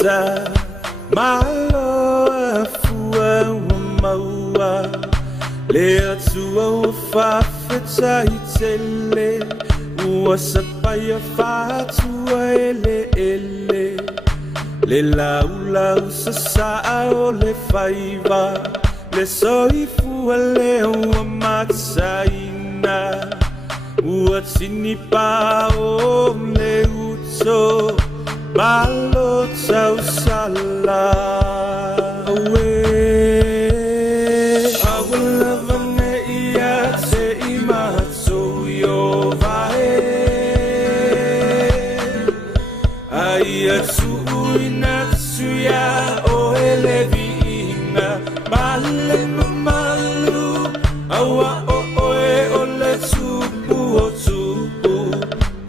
sa malo fua maua le atua fa feta itele ua sapaya fatua ele le laulau sa sao le faiva le soifua le ua matsaina ua tini pao le uto malo tau sala awe awalava ia te imato yo vae ai atu inatsuya o elevinga male malu awa oe o le tupu o tupu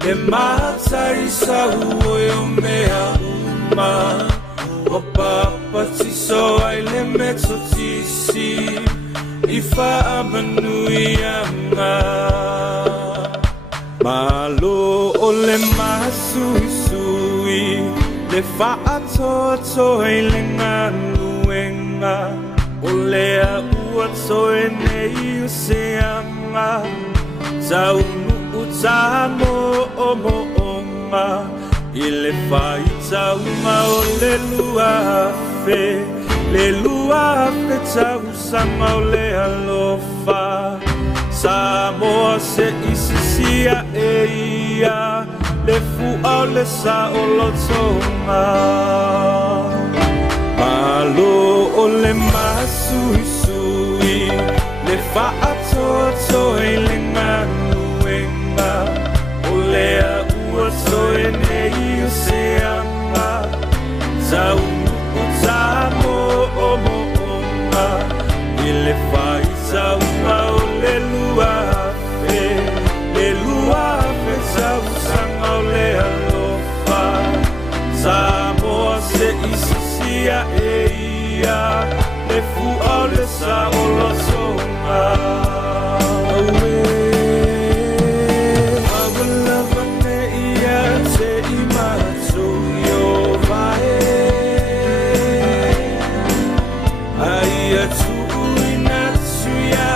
le matai sau o mea uma o papa tiso ai le meto tisi ifa amanuianga malo o le masui sui le fa'atoto ai le nganuenga o le ua toe nei useanga taunu utamo o mo'onga i le faitaunga o le luafe tausanga o le alofa Samoa se isisia e ia le fu'a o le sa'olotonga malo o le masuisui le fa'atoto e le nganuenga o le ua toe nei useanga taunu o tamo o mo'onga i le faitaunga o le luafe tausanga o le alofa Samoa se isisia e ia le fu'a o le sa'olotonga awalava ne ia te imato yo vae ai atu inatsuya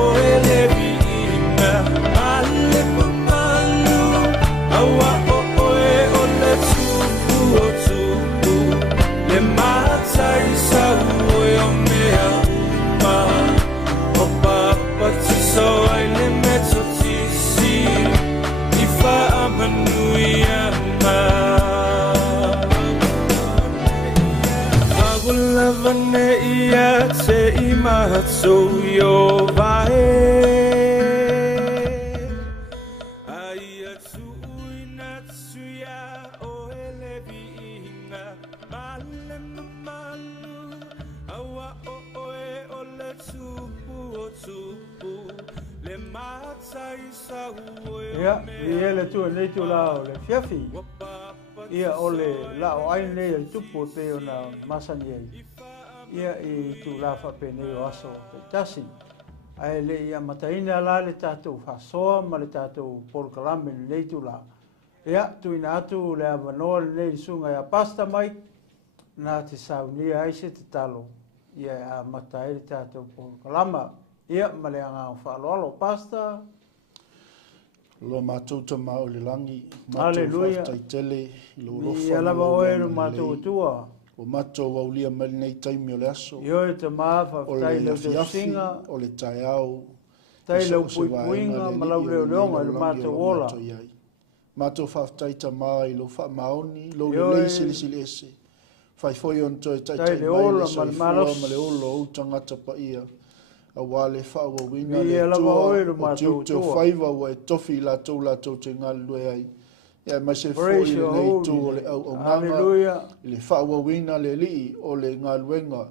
o elevinga male malu awa oe o le tupu o tupu le matai sau o mea uma o papa tiso ai le meto tisi ifa amanuianga awalava ne ia te imato yo vae ia ia le tu nei tu la o le fiafi ia o le la o ai nei le tupu te ona masani ai ia i tu la fa pene o aso te tasi ai le ia mataina la le tatu fasoa ma le tatu porkalame nei tu la ia tu ina atu le avanoa nei sunga ia pasta mai na te saunia ai se te talo ia a matai le tatu porkalama ia ma le anga whaaloalo pasta lo mātou ta mao le langi, Hallelujah. mātou whaftai lo rofa ia lava oe no mātou tua o mātou waulia mali nei taimi o le aso, Yo te maafa o tai le leo te afiafi, singa, o le tai au, tai o leo se vaenga puipuinga, le malau lii leo o le leonga lii le o langi mātou o ola. mātou iai. Mātou whaftai ta mai lo wha maoni, lo Yo le e- leisi lisi ese. Whai foi on toi tai Tai tai le mai ola, le soi ma le fua malos. ma le olo o tangata pa ia. A wale wha wina Ia le lava tua oe lo o mātou tiu tua. whaiva wa e tofi la tau te ngalue ai. Ia mai se foi Praise le your nei holy tu o le name. au au nganga. Hallelujah. I le whaawawina le lii o le ngaluenga.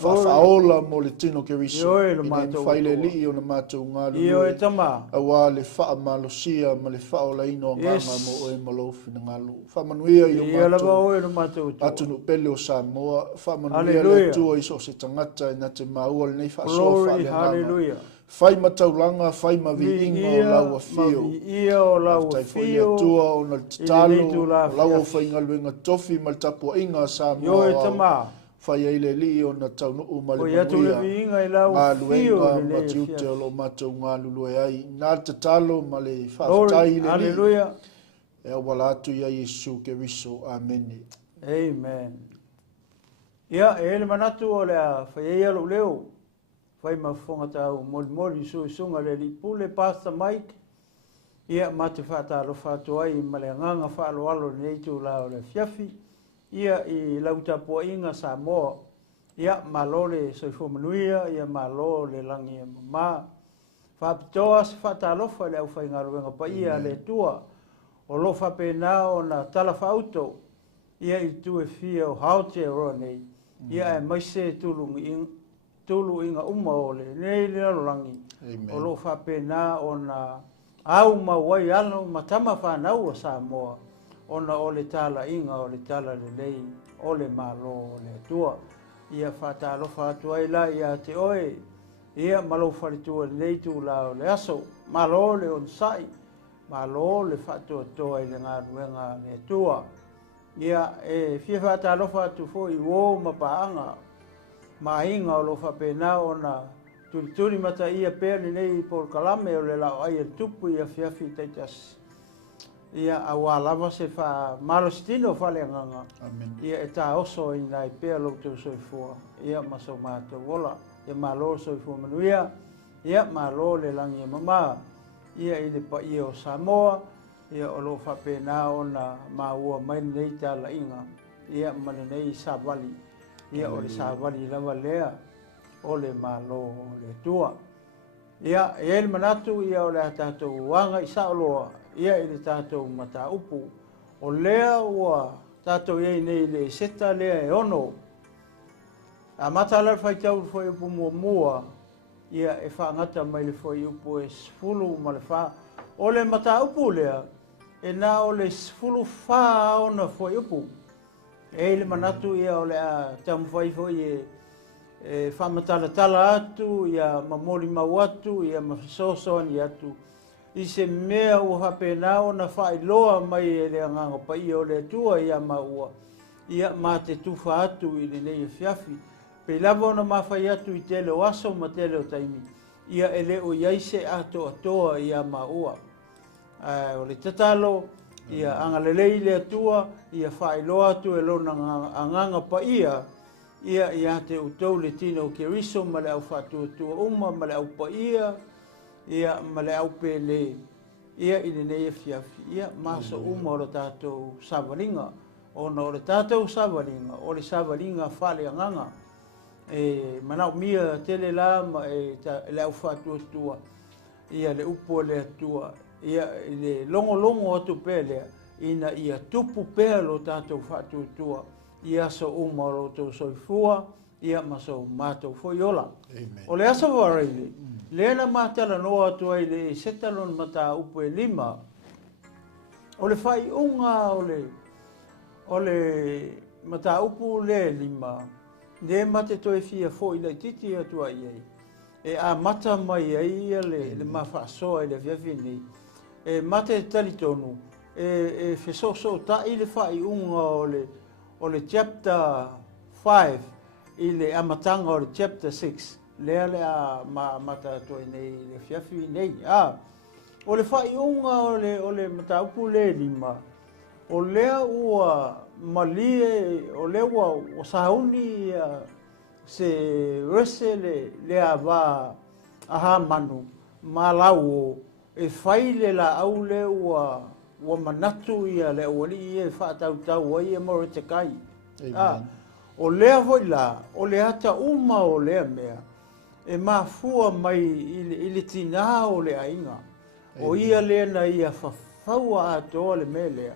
Glory. Whaaola mo le tino ke riso. Ioe le I mātou whai le tua. lii o le mātou ngalu. Io e tama. A wā le wha malosia ma le whaola ino nganga Yes. mo o e malofi na ngalu. Whamanuia i o Ia lava mātou. oe lo mātou tua. Atu no pele o Samoa. Whamanuia le Hallelujah. tua iso se tangata i na te maua le nei wha soa Glory, wha le nganga. hallelujah. fai mataulanga, fai maviinga o lau a fio. Ia o lau a Tai fo ia fio. tua o na talo, o lau a fai ngaluenga tofi ma tapu inga sa Yo moa e tama. fai eile li o na tau no o male O ia tu le vinga i lau a fio. ngā matiute o lo matou ngā lulue ai. Nā te talo ma le whaatai le li. Hallelujah. E awala atu ia Yesu ke riso. Amen. Amen. Ia e le manatu o le a whai alo leo. Whai mawhonga tau moli sunga le li pule Pastor Mike. Ia mate whaatalo whātua i ma le nganga whaalo alo nei tu lao le fiafi. Ia i lautapua inga Samoa. Ia malo le soifo manuia, ia malo le langi e mama. Whapitoa se whaatalofa le au whai ngaruenga pa ia le tua. O lo whapena o na tala whauto. Ia i tu e fia o haute roa nei. Ia e maise tulu inga uma ole, nei le langi. O lo whapena o na au mawai alo matama whanau o Samoa. Ona o le tala inga o le tala le lei, o le malo o le tua. Ia whatalo whatua ila ia te oe. Ia malo wharitua le tu lao le aso. Malo le on sai. Malo le whatua toa i le ngā ruenga le tua. Ia e fia whatalo whatu fo i wō mapaanga. Mahinga o lo whapena o na turi mata ia pēni nei por kalame o le lao ai e tupu ia fiafi teitas. Ia awa lava se wha marostino whale nganga. Ia e tā oso i nai pēa lo tau soifua. Ia maso mātou wola. Ia malo soifua manuia. Ia malo le langi e mama. Ia i le pa ia o Samoa. Ia o lo whapena o na maua mai nei tala inga. Ia mane nei Savali. Ia o le Savali lava lea. O le malo o le tua. Ia e el manatu ia o le atatou wanga i saoloa. Ia i le tātou mata upu. O lea ua tātou iei nei le seta lea e ono. A mata alar whai tau fwoi upu mua. Ia e whaangata mai le fwoi upu e sfulu ma le wha. O le mata upu lea. E nā o le sfulu wha ona fwoi upu. E le manatu ia o le a tamu whai fwoi e whamatala atu. Ia mamori mau atu. Ia mawhisosoani atu. I se mea ua hapena o na whailoa mai e le anganga pa ia o le tua ia maua. Ia ma te tuwha atu i le nei e fiafi. Pe lava o na mawhai atu i tele o aso ma tele o taimi. Ia e le o iaise ato atoa ia maua. O le tatalo, ia angalelei le atua, ia whailoa atu e lona anganga pa ia. Ia te utou le tino o ke riso ma le au whatu atua uma ma le au pa ia. Ia male au pele ia i le nei fiafi ia maso uma o le tātou savalinga ona o le tātou savalinga o le savalinga whale anganga e manau mia tele la ma e le au whatuatua ia le upo le atua ia le longo atu pele ina ia tupu pea lo tātou whatuatua ia so uma o lo tau soifua ia maso mātou foiola o le asa wareile Lena matala noa atu ai le setalon mata upu e lima. O le whai unga o le mata upu le lima. Le mate toi fia fo i le titi atu ai ai. E a mata mai ai le mawhaasoa i le fiafini. E mate talitonu. E fesoso ta i le whai unga o le chapter 5 i le amatanga o le chapter 6. Lea lea mata toi nei le fiafi nei. O le whai unga o le mata upu le lima. O lea ua malie, o lea ua o sauni se rese lea wa aha manu. Malau e whai le la au le ua manatu ia le uali e whaatautau ai e moro te kai. O lea hoi la, o lea ta uma o lea mea. E mafua mai i le tina o le ainga. O ia lea na ia whawhaua atoa le me lea.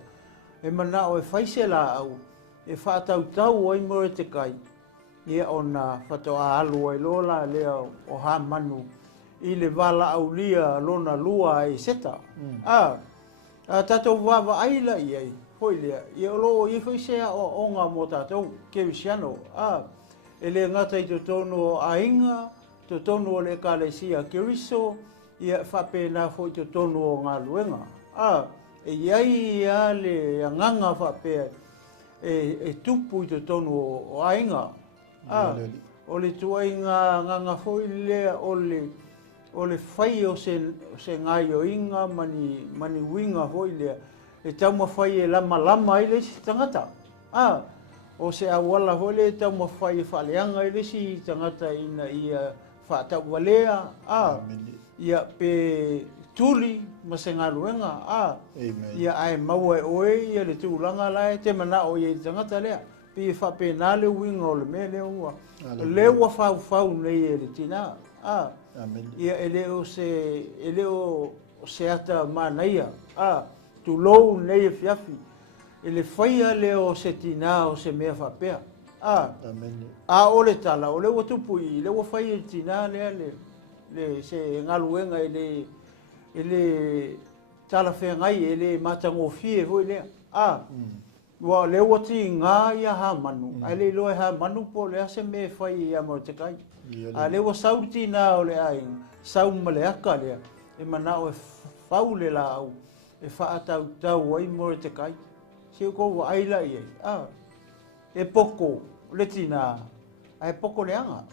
E mana o e whaise la au. E whaatautau ai more te kai. Ia o na whatoa alu ai lola lea o ha manu. I le wala au lia lona lua e seta. Tatou wawa aila iai. Hoi lea. Ia o loo i whaisea o onga mo tatou. Kevisiano. E le ngata i te tono o ainga. to tonu o le ekalesia Keriso ia whapena fo to tonu o ngā luenga. E iai ia le anganga whapea e tupu i to tonu o ainga. O le tuainga nganga fo i lea o le whai o se ngai o inga mani winga fo i lea. E tauma whai e lama i le si tangata. O se awala fo le tauma whai e whaleanga i le si tangata ina ia whaatau walea. Ia pe tuli ma se ngā luenga. Ia ai maua e oe ia le tūlanga lai te mana o ia i tangata lea. Pi whape nā le winga o le me le ua. Le ua whau nei e le tina. Ia e leo se ata manaia. Tu lou nei e fiafi. E le whaia leo se tina o se mea whapea. O le tala, o le ua tupu i, le ua whaia e tina lea le se ngaluenga e le tala whengai e le matangofie voi lea. Wa le ua ti ngā ia ha manu. Ai le loe ha manu po le ase me whai ia mo te kai. Le ua sauti nā o le aing, sau ma le aka lea. E mana o e whau le la au. E whaatau tau ai mo te kai. Se ko wa aila i ai. E poko le tina. E poko le anga.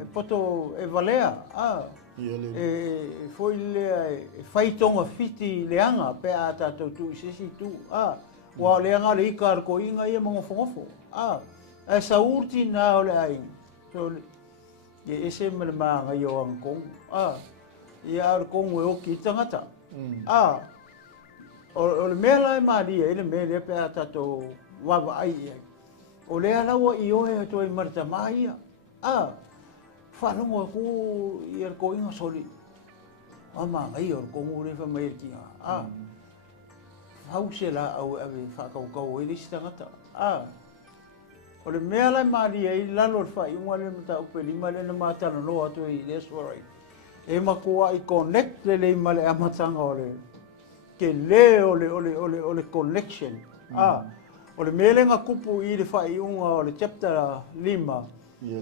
E poto e valea. E foi lea e whaitonga fiti le anga. Pe a tātou tu i sesi tu. Wa le anga le ika ar ko inga ia mga whongofo. E sa urti nā o le aing. So e ese mele maanga i o angkong. Ia ar kongu e oki i tangata. O le mea lai maria, ele mea lea pe a tātou wawa ai ai. O lea laua i oe a toi marita maia. Whanongo ko i ar ko inga soli. Maanga i ar kongu rewa mai ki nga. Hau se la au ave whakaukau e risi tangata. O le mea lai maria i lalo le whai unga le mata upe lima le na mātana no atu i le swarai. E makua i connect le lima le amatanga o le. Ke le o le connection. O le mele nga kupu i le whai unga o le chapter 5.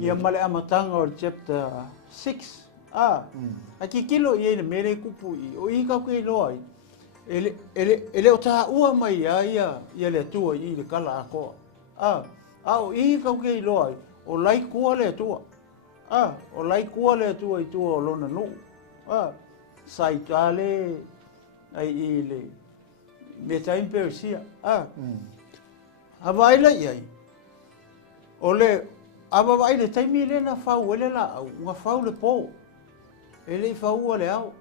Ia male amatanga o le chapter 6. Aki kilo i le mele kupu i. O i kau kei loa i. Ele o taha ua mai ia le atua i le kala a koa. O i kau kei loa i. O lai kua le atua. O lai kua le atua i tua o lona nuu. Sai tale ai i le me taim persia. Availa iai. O le avavai le taimi le na whau ele la au. Nga whau le po. Ele i whau le au.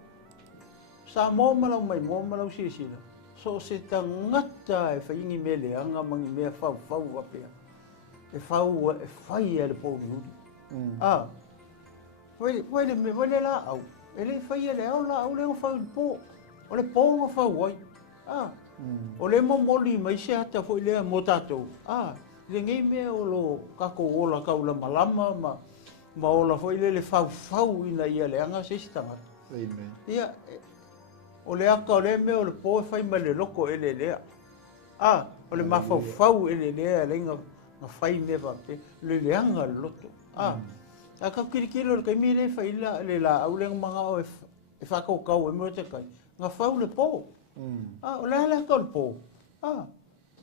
Sa mōmalau mai mōmalau sisira. So se tangata e whaingi mele anga mangi mea whau wapea. E whau e whai e le pō nuri. Waile la au. Ele whai e le au la au leo whau le pō. O le pō nga whau ai. O le momoli mai se hata fo lea mo tātou. Le ngei mea o lo kako ola kaula malama ma ola fo le whau ina ia le anga se tangata. Ia o le aka o le mea o le pō e whai ma le loko e le lea. O le mawhau e le lea le nga whai mea wape le leanga le loto. A kau kirikilo le kaimi le whai le la au le mga o e whakaukau e mua te kai. Nga whau le pō. O le hale haka o le pō.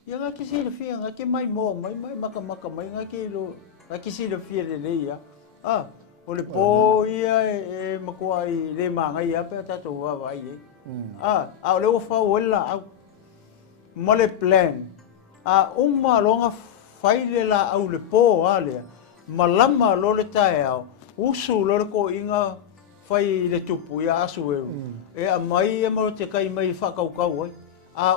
Ia ngā kisi le fia, ngā ke mai moa, mai maka mai, ngā ke lo, ngā kisi le fia le leia. O le pō ia e makua i le maangai ape a tātou wawa ai e. O le o whau e la au. Ma le plan. Uma longa whai le la au le pō a lea. Ma lama lo le tae au. Usu lo le ko inga whai le tupu ia asu e. E a mai e maro te kai mai whakaukau ai.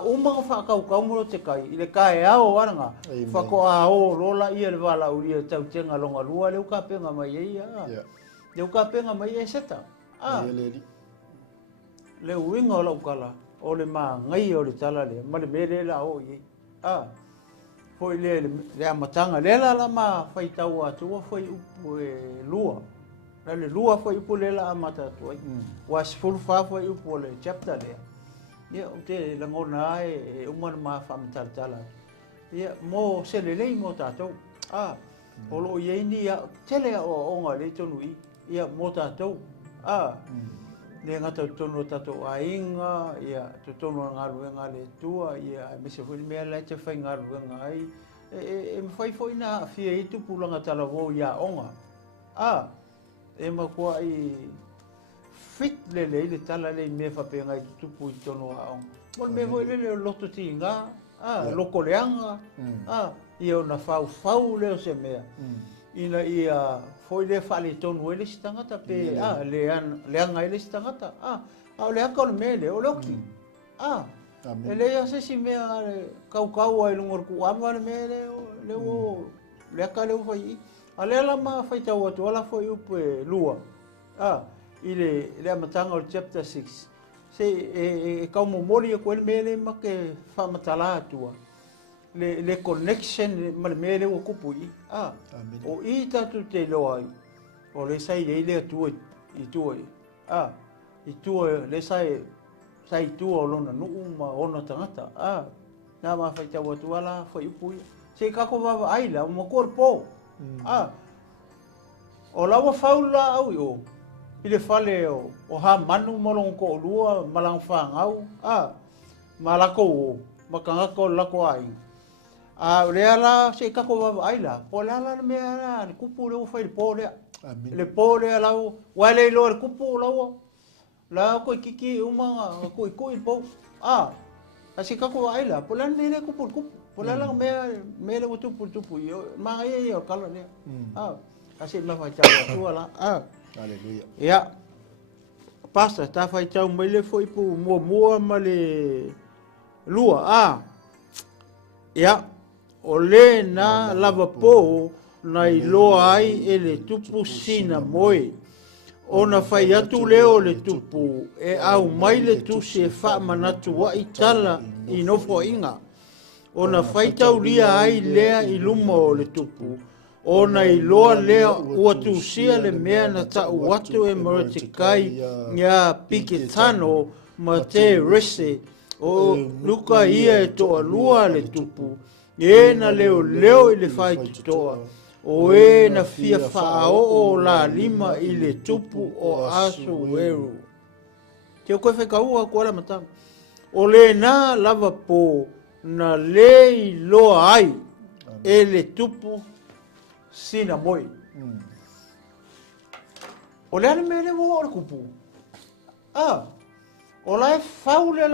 Uma ka whakaukau maro te kai. I le kai ao aranga. Whako a o rola ia le wala uria tau tenga longa lua. Leu ka penga mai e ia. Leu ka penga mai e seta. Le winga o lau kala. O le maa ngai o le tala lea. Ma le mere la o i. Foi le amatanga. Le la ma whai tau atua whai upu e lua. Le lua whai upu le la amata atua. Wa sifuru wha whai upu le chapter lea. Ia o te langona ai e umana maa whamitala. Ia mo se le lei mo tātou. O lo iei ni tele o onga le tonu i. ia mo tātou. Le ngata tono tātou ainga, ia tono ngaruenga le tua, ia me se fui mea le te whai ngaruenga ai. E mwhai fwoi na fia i tupulanga talawo ia onga. E makua i fit le tala le mea whapenga i tupu i tono a onga. Mon me voi le loto ti ngā, loko leanga, ia ona fau leo se mea. Ina ia foi le fale tonu ele stangata pe leanga ele stangata. Au le aka me le o loki. Ele ia se si mea kau ai lungor ku ama me le o le aka le foi. Ale la ma fai tau atu ala foi upe lua. Ile le amatanga o chapter 6. Se kau momori ko ele me le ma ke fa matala atua. Le connection ma me le o kupui. O i tatu te loai. O le sai le tua i tua. I tua le sai tua o lona nuu ma ona tangata. Na ma fai tau atu ala fai upui. Se kako wawa aila o makor po. O lawa faula au o. I le fale o ha manu molong ko lua malang whangau. Malako o. Makangako lako ai. Le ala se kako wawa aila. Po le ala me ala. Le kupu leo fai le po lea. Le po lea lau. Wale ilo le kupu lau. La ko kiki umanga ko po. Se kako wawa aila. Po le me le kupu. Po le ala me le tupu. Mga iya kala lea. Kasi ma fai tau atu ala. Aleluia. Ia. Pasta, ta fai tau mai le foi pu mua ma le lua. Ia. O le na lava po na iloa ai e le tupu sina moe. O na fai atu leo le tupu e au mai le tusi e wha manatu wa i tala i nofo inga. O na fai tau lia ai lea i luma o le tupu. O na iloa lea ua tusia le mea na tau watu e marate kai ngā pike tano ma te rese. O luka ia e toa lua le tupu. E na leo i le whai tutoa. O e na fia whaao o la lima i le tupu o aso eru. Te o koe whekaua kua matanga. O le na lava po na le i loa ai e le tupu sina moi. O le ane mele mo o le kupu. O la e whau le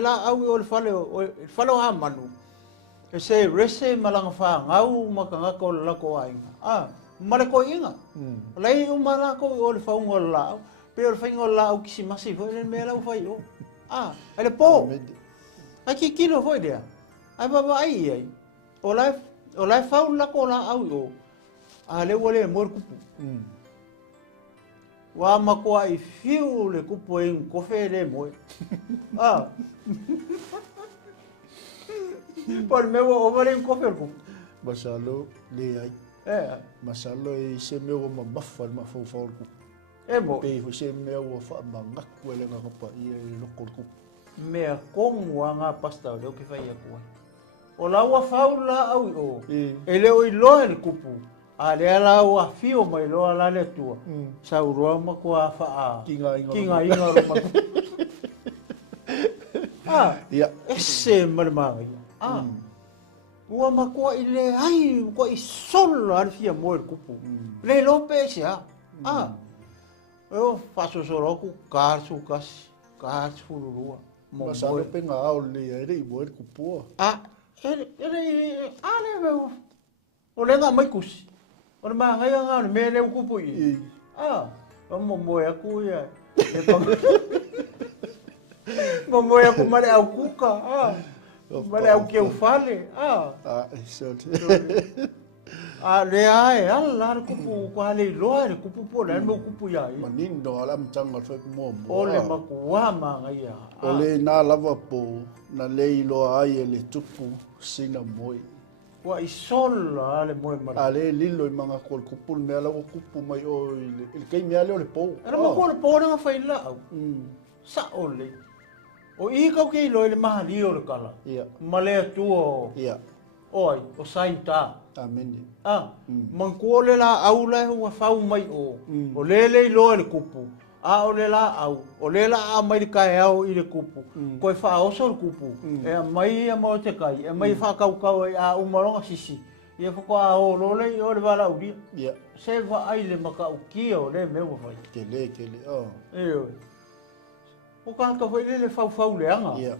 la au o le whale o ha manu. E se rese malanga wha ngau makangaka o le lako ainga. Mare ko inga. Lei umara ko o le whaunga o le lau. Pe o le whainga o le lau kisi masi foi le mele au whai o. Ele po. Ai ki kino foi dea. Ai baba ai ai. O la e whau lako o la au o. Le wale mo kupu. Wa makoa I fiu le kupu e kofe le mo. Por meu o vale kofe kupu. Masalo le ai. Masalo I se meu ma bafa ma fo fo kupu. Mo. Pe fo se meu fa manga ko le nga pa I loko kupu. Mea komu nga pasta le ke fai aku. O la wa faula au o. E le o I loa le kupu. Ale ala o afio mai loa la le tua. Saurua ma kua faa. Kinga inga ro ma. Ia. Ese marmanga. Ua ma kua I le ai kua I solo al fia mo el kupu. Le lope sia. Eu faço soroku karsu kas fururua. Ma sa le penga au le ai mo el kupu. Ele meu. O le nga mai kusi. O ma ngai nga me le kupu I. Mo mo ya ku ya. Mo mo ya ku mare au kuka. Mare au ke u fale. Le ai ala kupu ko ale loa kupu po le mo kupu ya. Manindo ala mtanga foi mo. O le makua ma ngai ya. O le na lava po na le loa ai le tupu sina moi. Wa I sola ale mo mara. Ale lilo I manga kol kupu me ala o kupu mai o il kei me ale o le po. Era mo ko le po nga fai la. Sa ole. O I kau ke lo le mahali o le kala. Ia. Male tuo. Ia. oi o saita Amen. mangko le la au le wa fau mai o le lo le kupu a o le la au o le la a mai ka au i le kupu ko fa o so kupu e mai mo te kai e mai fa kau kau a u moronga sisi ia fa ko a o lo le o le bala uri ia se va ai le maka u ki o le me wa fai kele e o ka fa le fau le anga ia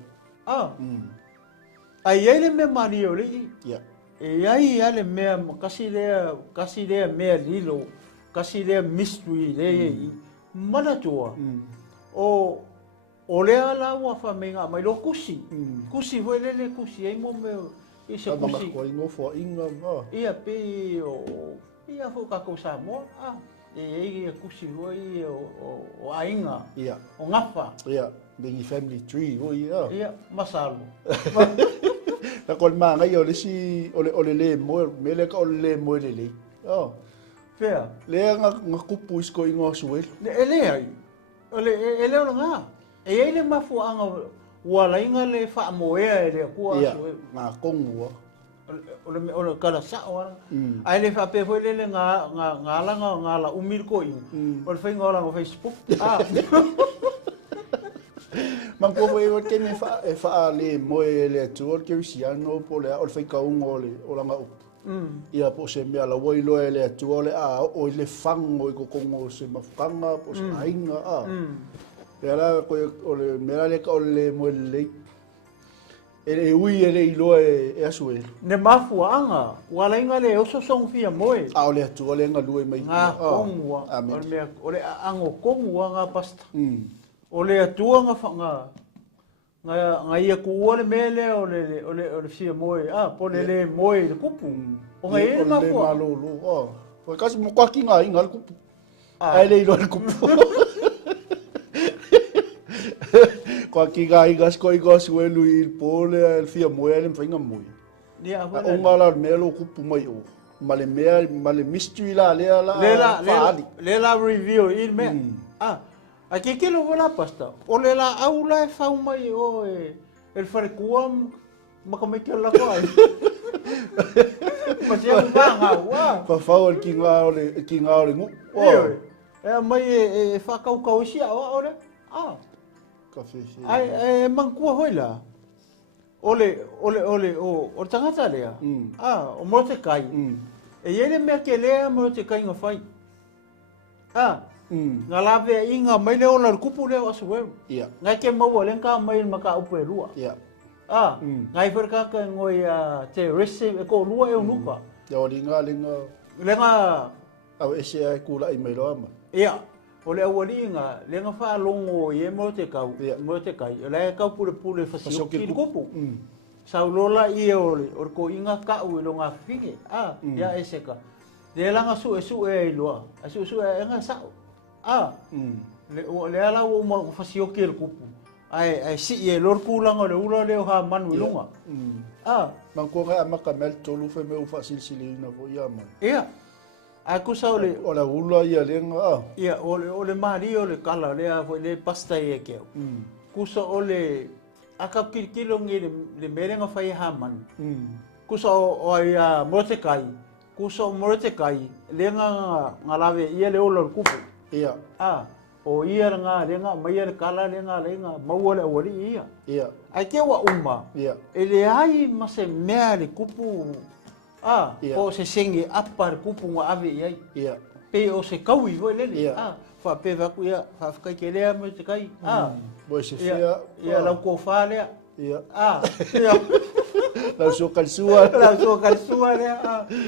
ai ele me mari o le ia e ai ale me kasi le me lilo kasi le mystery le mana tua o le ala wa fa menga mai lo kusi foi le kusi ai mo me isa kusi ko ingo fo inga ia pe o ia fo ka ko sa mo e kusi foi o ainga ia o ngafa ia big family tree o ia masalo ta kon ma ngai o le si o le mo me le ka o le mo le Fea. Le nga kupu isko ingo suel. Ele ai. Ele o nga. E ele mafu anga wala inga le fa moea ele ku suel. Nga kongu. O le kala sa o. Ai le fa pe foi le nga la umir ko i. O le fa ngola no Facebook. Man ko foi o ke me fa le mo le tu o ke siano po le o fa ka ungo le o langa ia po se mea la wailo e le atua le o le fango i kokongo se mafukanga po se ainga e ala o le mea le ka o le mo le e ui e le ilo e asu e ne mafuanga wala inga le oso song fia moe o le atua le nga lue mai nga kongua o le ango kongua nga pasta o le atua nga ia ku ole mele ole fia moe po le moe le kupu o nga ele ma fo o kasi mo kwa kinga inga le kupu ai le ilo le kupu kwa kinga inga sko igo suelu il pole el fia moe le finga moe dia o nga la melo kupu mai o male mystery la le review il me a que lo vola pasta o le la aula e fa mai o el farcua ma come que la coi ma se va wa fa fa o kinga o ngu e mai e fa kau sia o le café ai man ku hoila o tangata le o mo te kai e ele me que le mo te kai ngo fai nga lave inga mai le ola kupu le asu we nga ke mau le ka mai maka upe lua ngai fer ka ngoi te receive ko lua e unuka ya linga lenga au ese ai kula i mai lo ama ole awalinga lenga fa longo ye mo te kai le ka pule fasio ki kupu sa lola i ole or ko inga ka u longa finge ya eseka le langa su e lua su e nga sa le ala o ma fasio ki el kupu ai si e lor kulanga le ula le ha manu lunga man ko ga maka mel tolu fe me u fasilsili na vo ya man aku sa ole ola ula ia lenga ole mari ole kala le a le pasta e ke kusa ole aka kirkilo ngi le merenga fai ha man kusa o ia motekai kusa motekai lenga ngalave ia le olo kupu o ia nga lenga mai le kala lenga mauole oli ia ai ke wa uma ele ai mase mea le kupu o se sengi apar kupu nga ave ia pe o se kaui ho le fa pe va ku ia fa ka ke le mo te kai bo se fia ia la ko fa le ia la so kalsua le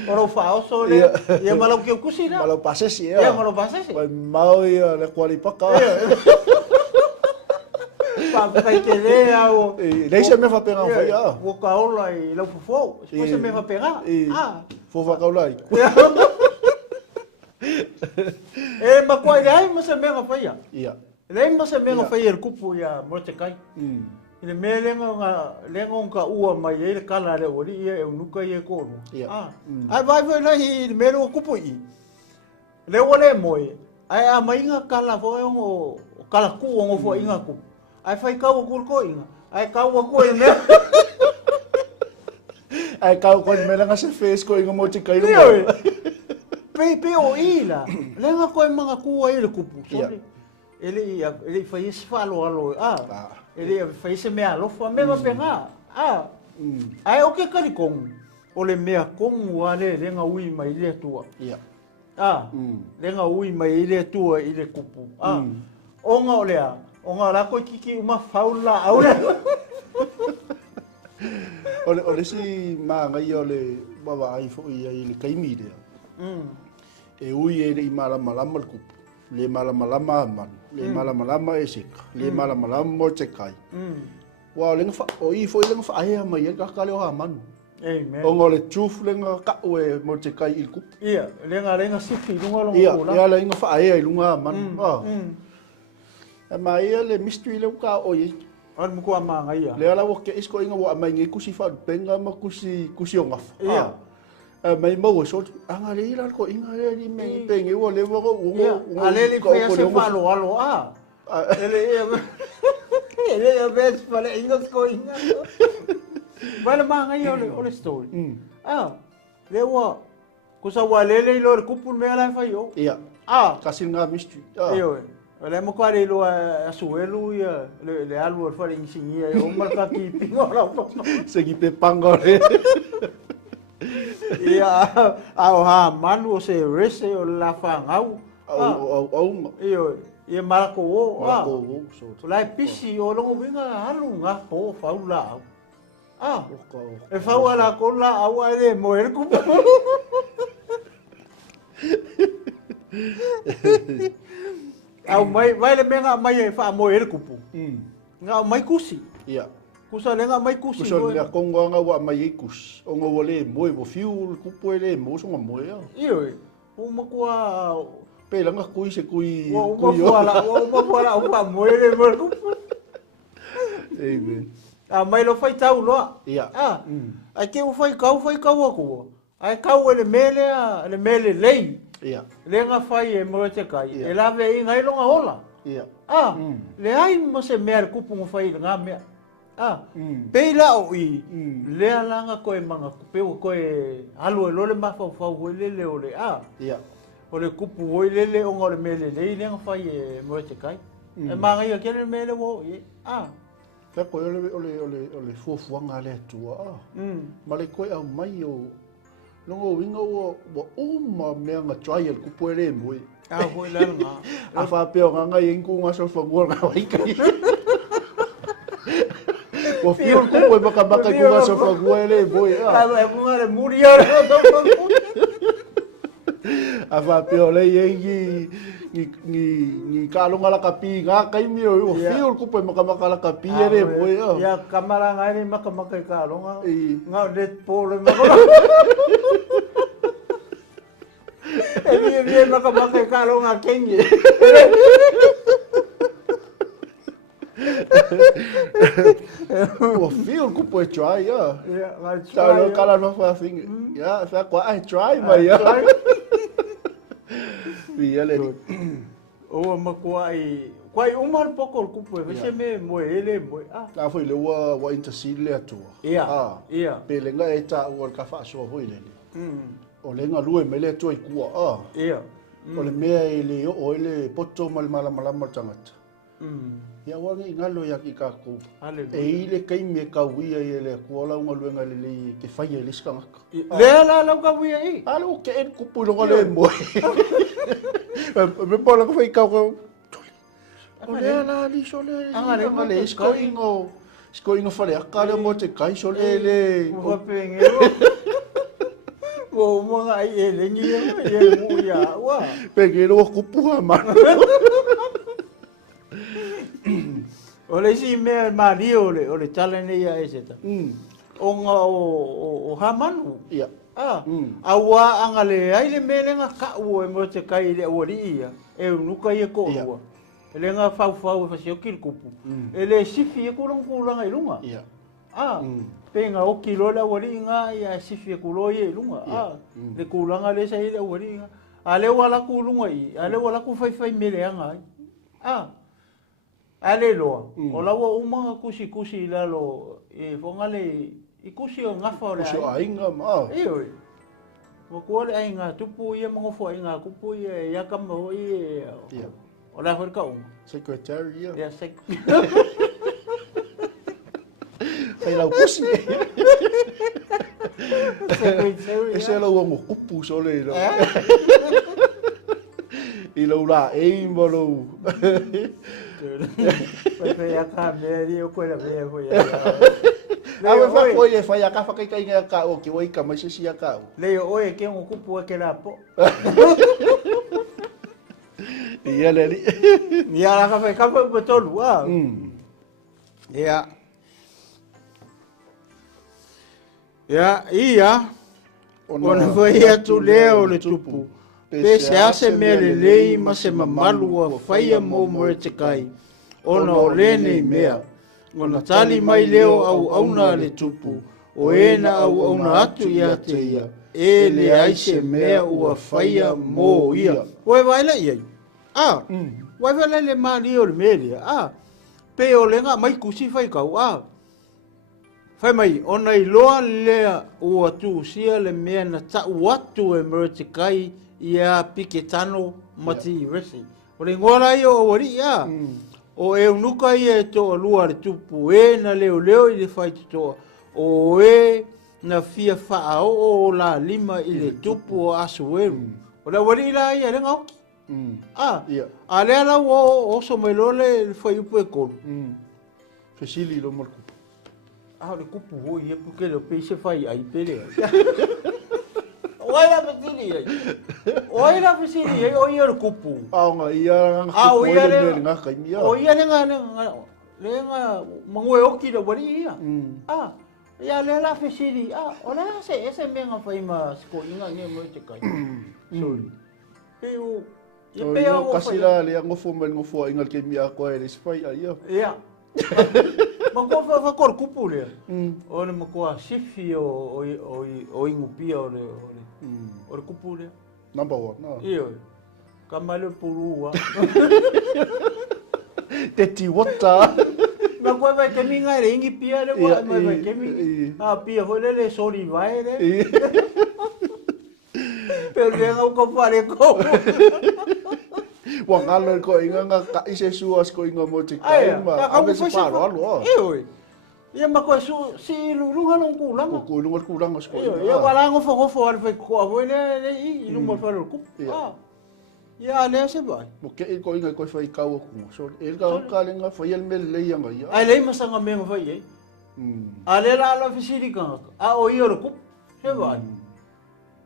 oro fa o so le ia malo ke kusina malo pasesi ia malo pasesi mau ia le kwali paka pa kai ke le au le se me fa pega fa ia o ka ola i lo fofo se me fa pega fo fa ka ola ma kwai dai ma se me fa ia le ma se me fa ia kupu ia mo te kai ile me lenga ka ua mai ele kala le ori ia e unuka ia ko ai vai na hi me ro kupu i le ole moi ai a mai nga kala fo o kala ku o fo inga ku ai fai ka o ko inga ai ka o ko me Ai kau ko me langa se face ko inga mo te kai Io. Pe o ila. Lenga ko mga kuwa ile kupu. Ele fai se falo alo. Ele fai se me alo fa me penga. Ai o que kali kong. Ole mea kong wale lenga ui mai ile tua. Lenga ui mai ile tua ile kupu. Onga olea. Onga la ko kiki uma faula aula. Ole si ma ngai ole baba ai fo i le kaimi de. E ui e le mala malama le kupu. Le mala malama man. Le mala malama e sika. Le mala malama mo te kai. Wa lenga fa o i fo lenga fa ai mai ka ka le ha man. Amen. Onga le chuf lenga ka o e mo te kai il kupu. Ia, lenga sifi lunga longa Ia, ola. ia lenga fa ai lunga man. E mai le mystery le ka o i. An mo ko amanga ia. Le ala wo ke isko inga wa mai ngi kusi fa penga ma kusi o ngafa. Ia. Mai mo so anga le ila ko inga le ni me pengi wo le wo ale le fa se falo alo ele ves para inga ko inga. Vale manga ia ole story. Le wa kusa wa le lo kupul me ala fa yo. Ia. Kasi nga mystery. Iyo. Ole mo ko ale lo asuelu ia le alu fa insingia o marka ki pingo la. Segi pe pangore. Ia au ha manu se rese o la fangau. Au. Iyo, ia marako o. Marako o so. Lai pisi o longo winga halu nga po faula. E faula ko la au ale mo er ku. Au mai le menga mai e fa mo er ku. Nga mai kusi. Ia. Kusa lenga mai kusi. Kusa lenga kongo nga wa mai kus. O ngo le mo bo fiu ku po ele mo so nga mo ia. Iyo. O mo kwa pe langa kui se kui. O mo fala o pa mo ele mo ku. Amen. Mai lo fai tau loa. Ia. Ai ke o fai kau ako. Ai kau ele mele lei. Ia. Lenga fai e mo te kai. E lave i ngai longa hola. Ia. Le ai mo se mer kupu mo fai nga me. Peila o i. Le langa ko e manga pe ko e alu e lole ma fa le ole. Ia. Ole kupu o le o ngore mele lei lenga fai e mo te kai. E manga ia ke le mele wo i. Pe ko ole fuanga le tua. Ma le ko au mai o longo winga o ma me trial ku puere mo. Ho le nga. A fa pe o nga ingu nga so fa ngor nga wai kai. O fio ku po baka ku nga so fa ngore mo. E mo le murio. A fa pe o le ni kalonga la kapi nga kai mi o fio ku po maka la kapi ere mo. Ya kamera nga ni maka kalonga. Nga le polo maka. Bien maka kalonga kengi. O fio ku po try ya. Ya, try. Kala no fa thing. Ya, fa kwa I try mai ya. Via le. O makua ai kwai umar poko ku po se me mo ele mo. Foi le wa intercede le atua. Ia. Pe lenga e ta o ka fa so foi le. O lenga lue me le toi kua. Ia. O le mea ele o ele poto mal tangata. Ia wangi ngalo ya ki ka ko. E ile kai me ka wia ele ko la unga luenga le ke fai ele skanga. Le la ka wia i. Alo ke en ku pulo le mo. Me pola ko fai ka ko. O le la li so le. Anga le sko ingo fale akale mo te kai so le. Mo penge. Wo mo nga ele ngi e mo ya wa. Pege lo ku puha man. Ole si me Mario ole challenge ia eseta. Onga o hamanu. Ia. Awa angale ai le melenga ka o mo te kai le ori ia. E nuka ia ko ua. Ele nga fau fa se okil kupu. Ele sifi e kulanga ilunga. Ia. Penga o kilo la ori nga ia sifi e kulo ia ilunga. Le kulanga le sai le ori nga. Ale wala kulunga i. Ale wala ku fai meleanga. Ale loa. O lawa umanga kusi la lo e fonga le ikusi o ngafa o le Kusi o ainga ma. Ioi. Mo ko le ainga tupu ia mo fo ainga kupu ia ka mo ia. O la hor ka un. Secretary ia. Ia sek. Kai lau kusi. Secretary. Ese lau o kupu so le lo. I lau la e mo lo. Pe ia ka me ri o ko la me fo ia. Awe fa ko e fa ya ka fa kai kai ka o ki wai ka mai si ya ka. Le o e ke un kupu ke la po. Ia le li. Ia ka fa ka po tolu a. Ia. Ia. Ona foi atu leo le tupu. Pe se ase mele lei ma se mamalu a faia mo mo te kai. Ona o lene mea. Ona tali mai leo au na le tupu. O ena au na atu ia te ia. E le aise mea ua faia mo ia. Oe vaila ia. Oe vaila le mani o le melia. Pe o lenga mai kusi fai kau. Fai mai, ona i loa lea ua tu sia le mea na ta watu e mero te kai ia pike tano mati resi. O le ngora i o wari ia. O e unuka i e toa lua le tupu e na leo leo i le fai toa. O e na fia faa o la lima i le tupu o asu eru. O le wari i la i e renga oki. A lea la o so mai lole le fai upu e kolu. Fesili lo morku. Le kupu hoi e puke le pe se fai ai pele. Oi la fesili ai. Oi la fesili ai o ia le kupu. Nga ia nga o ia le nga kai mia. O ia le nga mangoe oki le wari ia. Ia le la fesili. O la se ese me nga fai ma sko inga nge mo te kai. Sorry. Pe o ia pe o kasila le ngofo men ngofo inga ke mia ko e le fai ai ia. Ia. Ma ko fa kor kupu le. O le mo ko sifi o ingupia o le kupu le. Number 1, no. Io. Kamale purua. Teti wata. Ma ko vai ke minga le ingi pia le wa ma vai ke mi. Pia ho le sori vai le. Pero le ngau ko pare ko. Wa ngalo ko inga nga ka ise suas ko inga mo te kai ma ave se paro alo. Oi. Ia ma ko si lulunga long kulang. Ko lunga kulang sko. Ia wala ngofo al fe ko avo le i lunga fa lo kup. Ia le se vai. Mo ke ko inga ko fai kau ko. So el ka le nga fai el mel le nga ia. Ai le ma sanga me fai ai. Ale la fisiri ka. O ia lo kup. Se vai.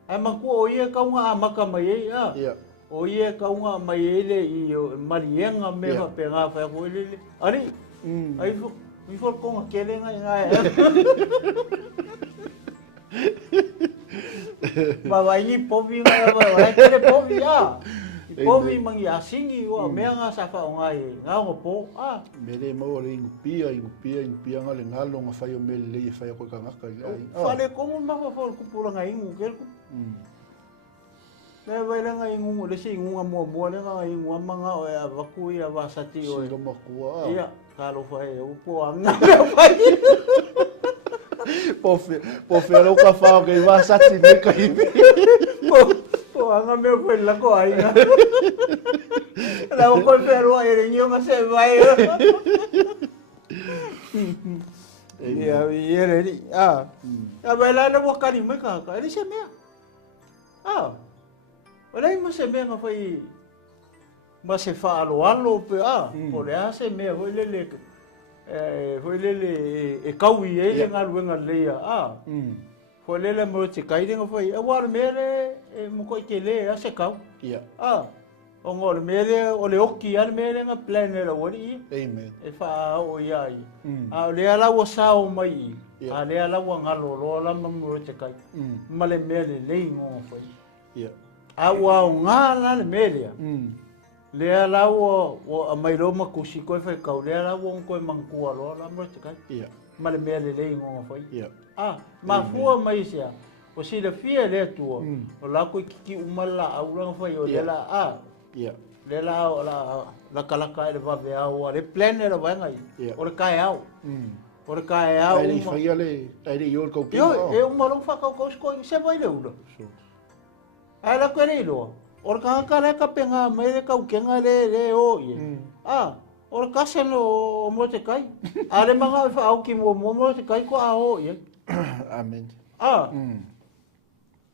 Ai ma ko o ia ka nga maka mai ai. Ia. O ia ka unga mai ele i marienga me fa penga fa ko ele. Ari. Ai fo mi fo ko ngakele nga nga. Ba vai ni povi nga ba kele povi ya. Povi mangi asingi o me nga sa fa nga nga ngo po. Mele mo le ingupia nga le ngalo nga fa yo mele le fa ko ka ngaka ai. Fa le ko mo ma fa ko pula nga ingu kel. Le vai nga ingu le si ingu mo le nga ingu manga o a vaku ia vasati o. Si lo makua. Ia, kalo fai o po anga me fai. Po fe lo ka fa ke vasati ne kai. Po anga me fai la ko ai. La ko pero ai ringo nga se vai. Ia ia ri. Vai lá no bocani me ka. Ele se me. Olha aí, você mesmo foi. Você falou alô, por essa mesmo, foi ele. Foi ele, e caui ele na luenga leia. Foi ele, meu te cai, não foi. Eu vou mere, muito que ele, esse cau. O ngol mere, o leoki, al mere na planner, o ali. Amen. E fa o iai. Le ala o sao mai. Le ala o ngalo, la mamu te cai. Male mere lengo foi. Awa ngala le melia. Le ala o mai lo makusi ko fa ka le ala o ko mangkua lo la mo te kai. Male mele le ngo fa. Ma fu mai sia. O si le fie le tu. O la ko ki umala au la fa yo le la le la la kala ka le va ve au le plan le va ngai. O le kai au. Ora ka e au. Ai fai ale, ai yo ko ki. Yo, e uma lo fa ko sko se vai le ulo. Ai la kwere lo. Ora ka le ka penga mai le ka ukenga le o ye. Ora ka se no mo te kai. Ale manga fa au ki mo te kai ko a o ye. Amen.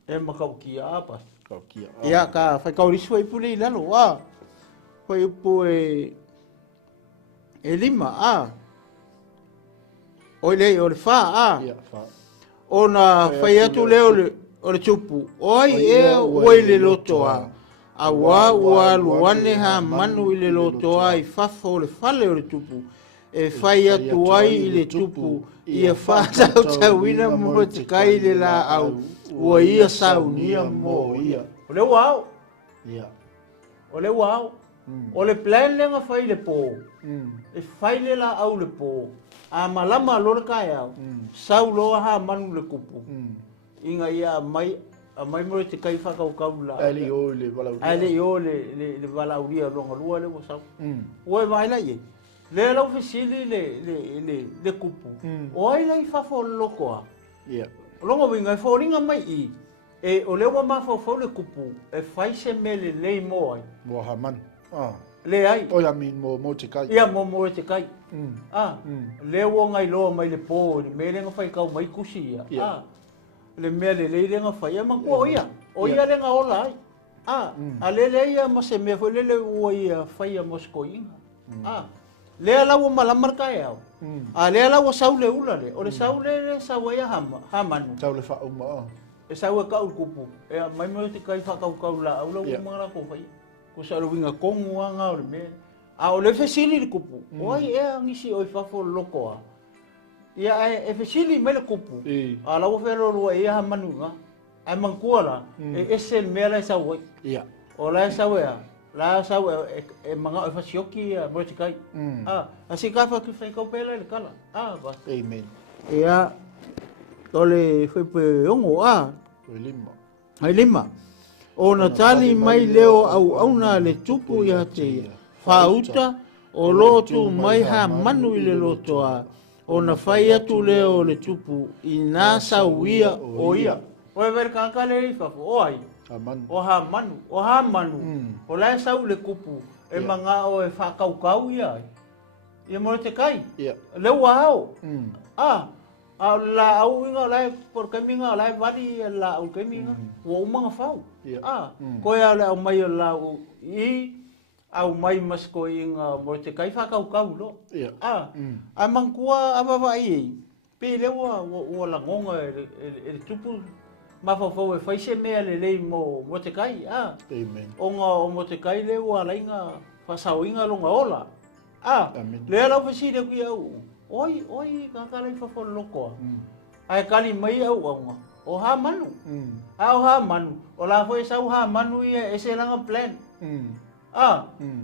E maka uki a pas. Kia. Ia ka fai ka risu i pule la lo Fai po e lima O le fa Ia fa. Ona fai atu leo o le tupu. Oi oi le loto a wa luane ha manu i le loto I fafo le fale o le tupu. E fai atu ai i le tupu. Ia fa tauina mo te kai le la au. Ua ia saunia mo ia. O le wao. Ia. O le wao. O le plan lenga fai le po. E fai le la au le po. A malama lo le kai au. Sau loa ha manu le kupu. Inga ia mai mo te kai whakaukau la. Ale o le walauria. Ale o le walauria longa lua le wasau. Oe vai la ye. Le lau fesili le kupu. Oe la I fafo lokoa. Ia. Longa winga e whoringa mai I. E o lewa mawhau le kupu. E fai se mele lei mo ai. Mo ha man. Le ai. O ya min mo te kai. Ia mo te kai. Lewa ngai loa mai le po. Le mele nga whai kau mai kusi ia. Le mele lei le nga whai. Ia mangkua o ia. O ia le nga ola ai. A le ia ma se mea whai le ua ia whai a mosko inga. Lea lau o malamar kai au. Lea lau o sau le ula le. O le sau le sau ia hamanu. Sau le wha uma E sau e kau kupu. E mai mo te kai whakau la au lau umara ko whai. Ko sa winga kongu anga o le mea. O le fesili le kupu. Oi e angisi o I fafo lokoa. Ia e fesili me le kupu. Lau o whero lua ia hamanu nga. Ai mangkua la. E ese mea la sau wai. Ia. O la sau ea. La sau e manga o fasioki mo te kai. Asi ka fa ki fai kau pela le kala. Ba. Amen. Ia tole foi pe ongo O lima. Ai lima. O na tali mai leo au na le tupu ia te fauta o lotu mai ha manu I le loto o na fai atu leo le tupu I na sauia o ia. O e ver kaka le I fafo o ai. O ha manu. O la sau le kupu. E manga o e whakaukau ia. Ia mo te kai. Le wao. La au inga lai por kaminga lai vali la au kaminga. O umanga fau. Ko ia la au mai la I au mai masko inga mo te kai whakaukau lo. A mangkua avava I. Pe lewa o la ngonga e tupu. Mafafau e fai se mea le lei mo te kai, Amen. O mo te kai le ua lainga whasau inga longa ola. Lea lau fasi le kui au. Oi, kakalai whafau lokoa. Ai kali mai au aunga. O ha manu. O ha manu. O la foi sau ha manu ia e se langa plan.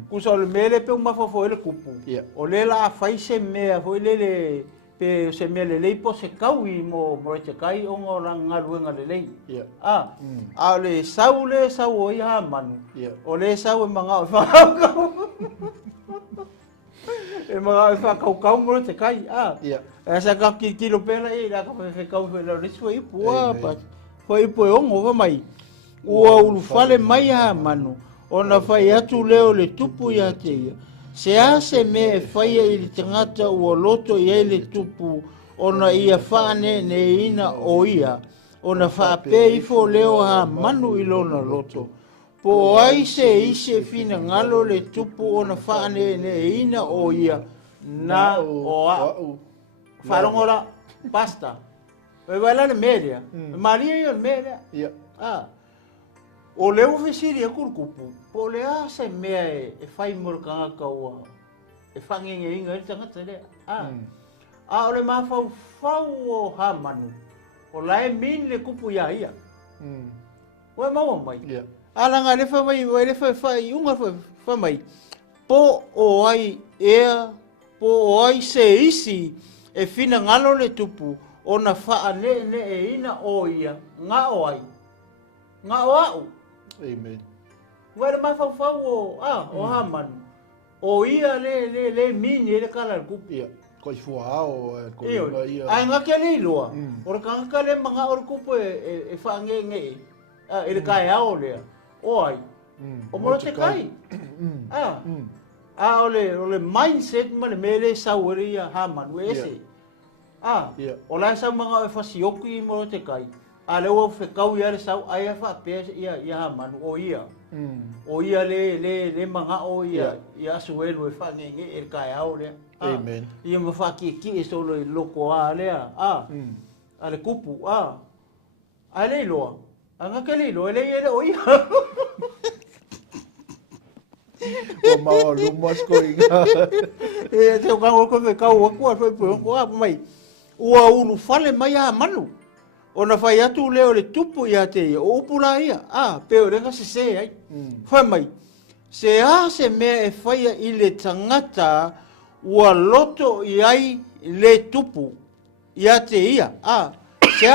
Kusa o le mele pe mafafau ele kupu. O le la fai se mea foi le pe se me le lei po se kaui mo te kai o ngora ngaluenga le lei. Le sau o ia manu. O le sau e manga o whakau. E manga o whakau mo te kai. E sa ka ki kilo pela e la ka whakau whela risu e pua. Foi po e ongo wa mai. Ua ulu fale mai ha manu. O na whai atu leo le tupu ia te ia. Se ase me e whaia I le tangata ua loto I le tupu ona ia whaane ne ina o ia. Ona whaape ifo leo ha manu I lona loto. Po ai se ise fina ngalo le tupu ona whaane ne ina o ia. Na o a. Wharongora pasta. E wala le media. Maria I o le media. O leo fesiri a kurukupu. Po le ase mea e whai morokanga kaua. E whangenge inga I tangata lea. O le mawhau o ha manu. O lae min le kupu ia ia. O maua mai. Alanga le whamai, o le whai unga whamai. Po o ai ea, po o ai se isi e whina ngalo le tupu. O na wha ne e ina o ia. Nga o ai. Nga o au. Amen. Where mawhau o ha manu. O ia le mini e le kala le kupu. Ko I fuao ko ia. Ai nga ke li loa. Ora ka le manga or kupu e whange nge. E le kai ao lea. Oi. O moro te kai. Ole mindset ma le mele saueri a hamanu ese. O la sa manga e fasioki moro te kai. A le o fe kau ia le sau ai fa pe ia hamanu o ia. O ia le manga o ia suelu e whange nge e kai ao lea. Amen. Ia ma fa ki e solo i loko a lea. A le kupu a le loa. Anga ke le loa le o ia. O mau lumas ko inga. E te o kau ko me kau aku a foi ko a mai. Ua ulu fale mai a manu. Ona fai atu leo le tupu ia te o upula ia. Pe o renga se ai. Fai mai. Se mea e fai i le tangata ua loto i ai le tupu ia te ia.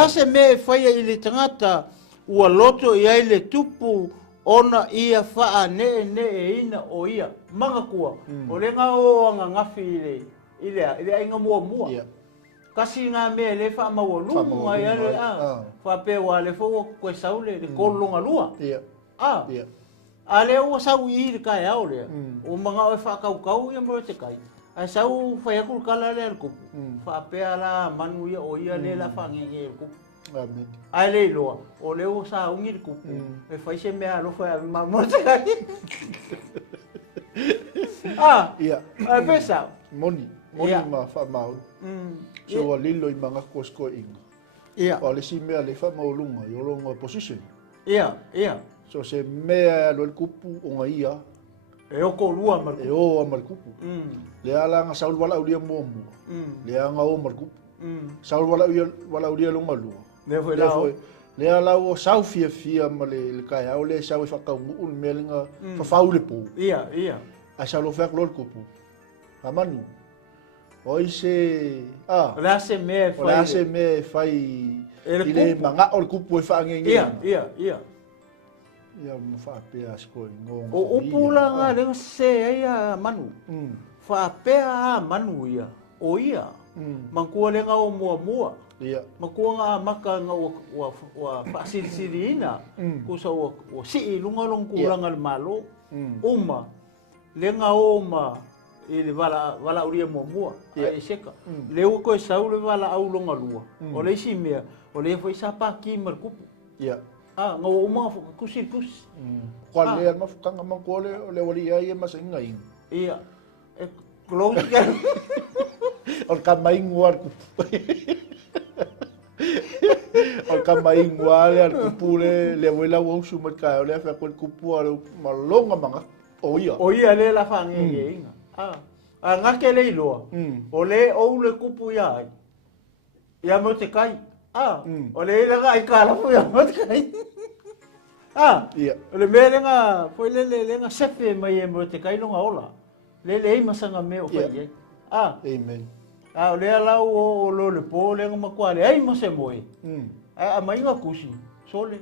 Se mea e fai i le tangata ua loto i ai le tupu ona ia faa ne ina o ia. Manga kua. O renga o anga ngafi i le ainga mua. Kasi ngā mea le wha maua lunga i ale wha pewa le fo koe saule le kolonga lua. A le ua sau i le kai au lea. O mga o wha kau ia mro te kai. A sau whai akul kala le al kupu. Wha pea la manu ia o ia le la whangenge al kupu. A le loa. O le ua sa ungi le kupu. E whai se mea lo whai avi mamo te kai. A pesa. Moni ma wha mau. So a lilo I mga kosko inga. Pa le si mea le wha maulunga I olonga position. So se mea lo le kupu o nga ia. E oko lua mar kupu. E o mar kupu. Le ala nga saul wala ulia mua. Le anga o mar kupu. Saul wala ulia longa lua. Le foi lao. Le ala o sau fia ma le kai au le sau whakau muu le mea linga whawhau le pō. A sau lo whak lo le kupu. Amanu. Oi se Ola se me fai ile manga o kupu e whaangenge. Ia ma wha pea sko ngo. O upula nga renga se ia manu. Wha pea manu ia. O ia. Mangkua lenga o mua. Makua nga maka nga wa whaasiri ina. Kusa o si lunga long kulanga le malo. Uma. Lenga o ma. I le wala uria mua ai seka leo ko sau le wala au longa lua o le si mea o le foi sa pa ki mar kupu nga o ma kusi kwa le ma fukanga ma ko le wali ai ma singa in e close ka o ka mai nguar kupu o ka mai nguar le kupu le wala wo su ma ka le fa ko kupu ma longa manga o ia le la fa nge nga ke le iloa. O le ou le kupu ia ai. Ia mo te kai. O le ila ai kala fu ia mo te kai. O le mele nga, foi le nga sefe mai e mo te kai longa ola. Le masanga me o kai ai. Amen. O le alau o lo le po le nga makuale. Ai mo se moe. A mai nga kusi. Sole.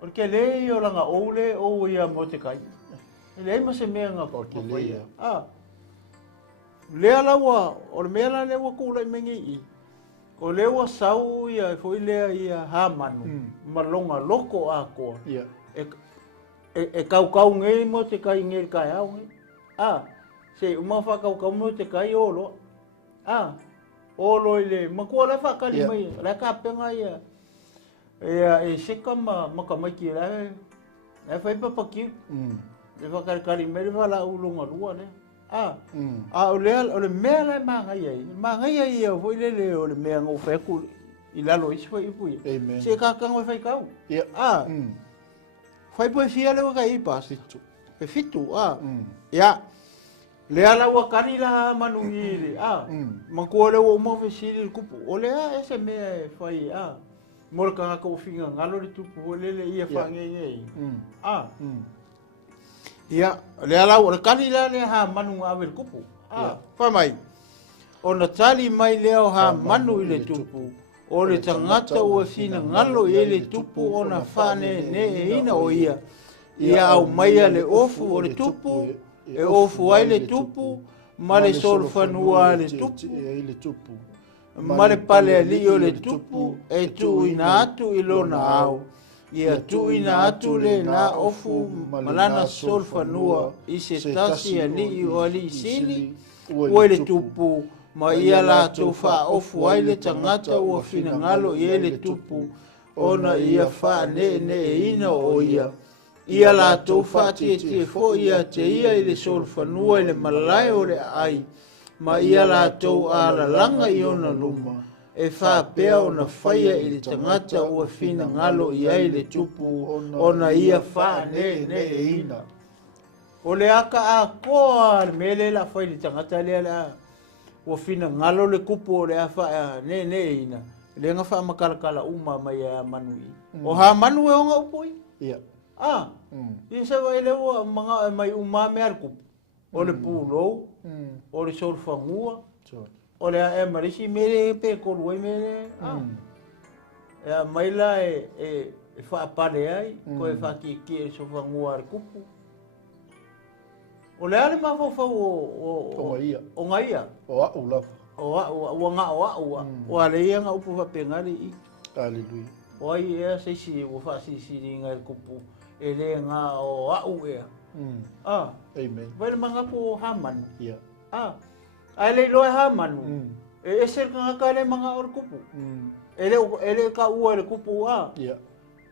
O ke le o langa ou le ou ia mo te kai. Le mo se mea nga o ke le Lea lawa, o le mea la lewa kula I mengi I. O lewa sau ia, foi lea ia hamanu. Malonga loko a koa. E kau ngei mo te kai ngei kai au ngai. Se uma whakau mo te kai olo. Olo ile, makua le whakari mai, le ka penga ia. E seka makamaiki la. E whai papaki. Le whakari mai le wala ulunga rua le. O le mea lai mangai ai. Mangai ai au foi le o le mea ngau wheku I lalo isi foi ipui. Se kakang wai whaikau. Whai pui fia le waka ipa. E fitu. Lea la wakari la manu hiri. Makua le o mo siri kupu. O lea ese mea e whai. Mora ka ngaka o finga ngalo le tupu. O lele ia whangenge. Ia, le alau, le kari le ha manu awe le kupu. Whai mai, o na tali mai leo ha manu I le tupu. O le tangata ua fina ngalo I le tupu o na whane ne ina o ia. Ia au maia le ofu o le tupu, e ofu ai le tupu, ma le solfanua le tupu e le tupu ma le pale ali o le tupu e tuuina atu i lona au ia tuuina atu le na ofu malana solfanua i se tasi ali o ali sili ua le tupu ma ia latou faaofu ai le tagata ua finagalo i le tupu ona ia faaneeneeina o ia latou faatietie foʻi ia te ia i le solfanua i le malalae o le aai ma ia latou alalaga i ona luma e faapea ona faia i le tagata ua finagalo i ai le tupu ona ia faaneeneeina o le aka akoa le mea le laafai le tagata lea lea ua finagalo le kupu o le a faaneeneeina lega faamakalakala uma mai a manui o ha manu e onga upu ia ia sa vai le ua manga mai uma me al kupu o le pulou o le solfangua o le e marisi mele pe koruai mele e mai la e faapale ai ko e fakiki e solfangua al kupu o le ale mafofau o ngaia o a'u lava o nga o ale ia nga upu faapegari i aleluia o ai ea seisi ua faasisiringa le kupu e le nga o a'u ea amen vai le magapu o hamanu ia ai le iloa e hamanu e ese kagaka le maga o le kupu e le kaua le kupu ia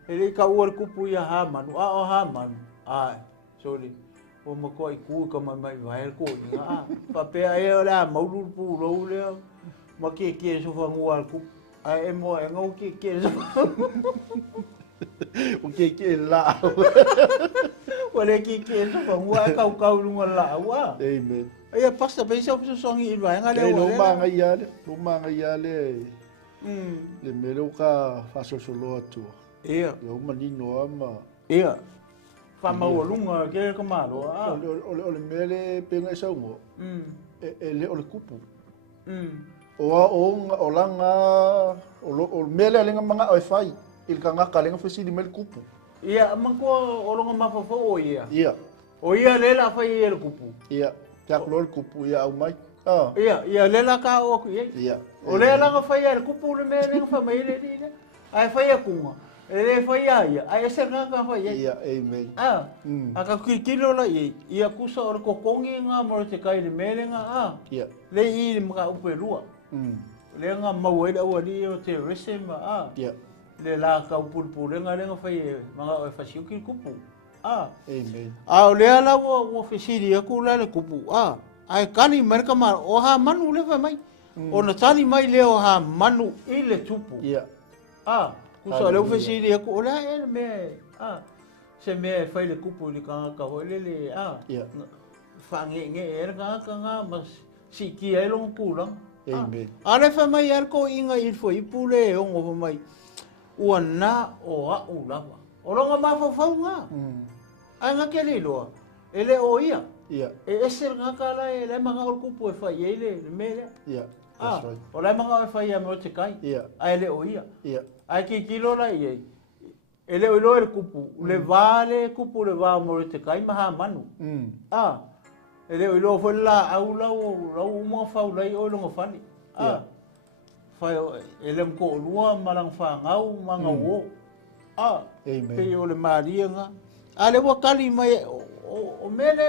e le kaua le kupu ia hamanu o hamanu ai soli o makoa i ku ka mai vai ko ni pa pe ai o la maulu pu lo le ma ke so fa ngua le kupu ai e mo e ngau ke o ke la o le ke so fa ngua kau lunga la wa amen ai pasta pe so songi i vai ngale o lo manga ia le le melo ka fa so lo atu ia yo manino ama ia fa mau lunga ke ka malo o le mele penga sa ngo e le o le kupu o langa o mele lenga manga o fai il kanga kalenga fesi di mel kupu ia manko o longa mafafo o ia o ia lela fai el kupu ia tak lol kupu ia au mai ia lela ka o ia o lela nga fai el kupu le mele fa mai le ni ai fai kunga ele fai ia ai se nga ka fai ia amen aka kilo la ia kusa o ko kongi nga mo te kai le mele nga ia le i mga upelua le nga mawai da wali o te resema ia le la ka upulpule nga le nga fai mga o fasiu ki kupu amen o le ala o fesiri aku la le kupu ai kani merka ma o ha manu le fa mai o na tani mai le o ha manu i le tupu ia kusa le fesiri aku o la ele me se me fai le kupu le ka ho le ia fa nge nga mas si ki ai long pulang amen ale fa mai al ko inga il fo i pule o ngo mai uana o lava o longa ma fa nga ai nga ke le lo ele o ia e ese nga kala ele manga o kupu e fa ele mele ia o la manga e fa ia mo te kai ai le o ia ai ki kilo la ia ele o lo el kupu le vale kupu le va mo te kai ma manu ele o lo fo la au la o mo fa la o lo ngofani fa ele ko lua malang fa ngau manga wo amen pe o le maria nga ale wa kali mai o mele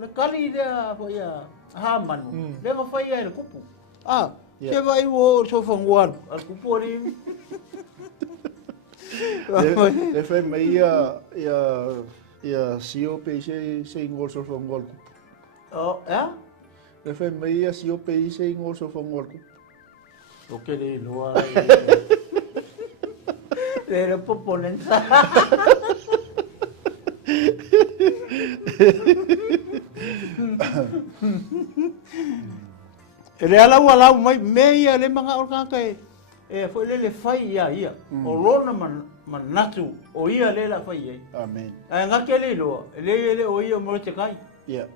le kali de fo ia ha manu le ma fa ia le kupu se vai wo so fa ngua al kupu ri le fa mai ia sio pe se ngol so fa ngol le fa mai ia sio pe se ngol so fa ngol o ke le loa le poponenza ele ala mai meia le manga o ka foi le fai ia o rona manatu o ia le la fai amen nga ke le lo le o ia mo te kai ia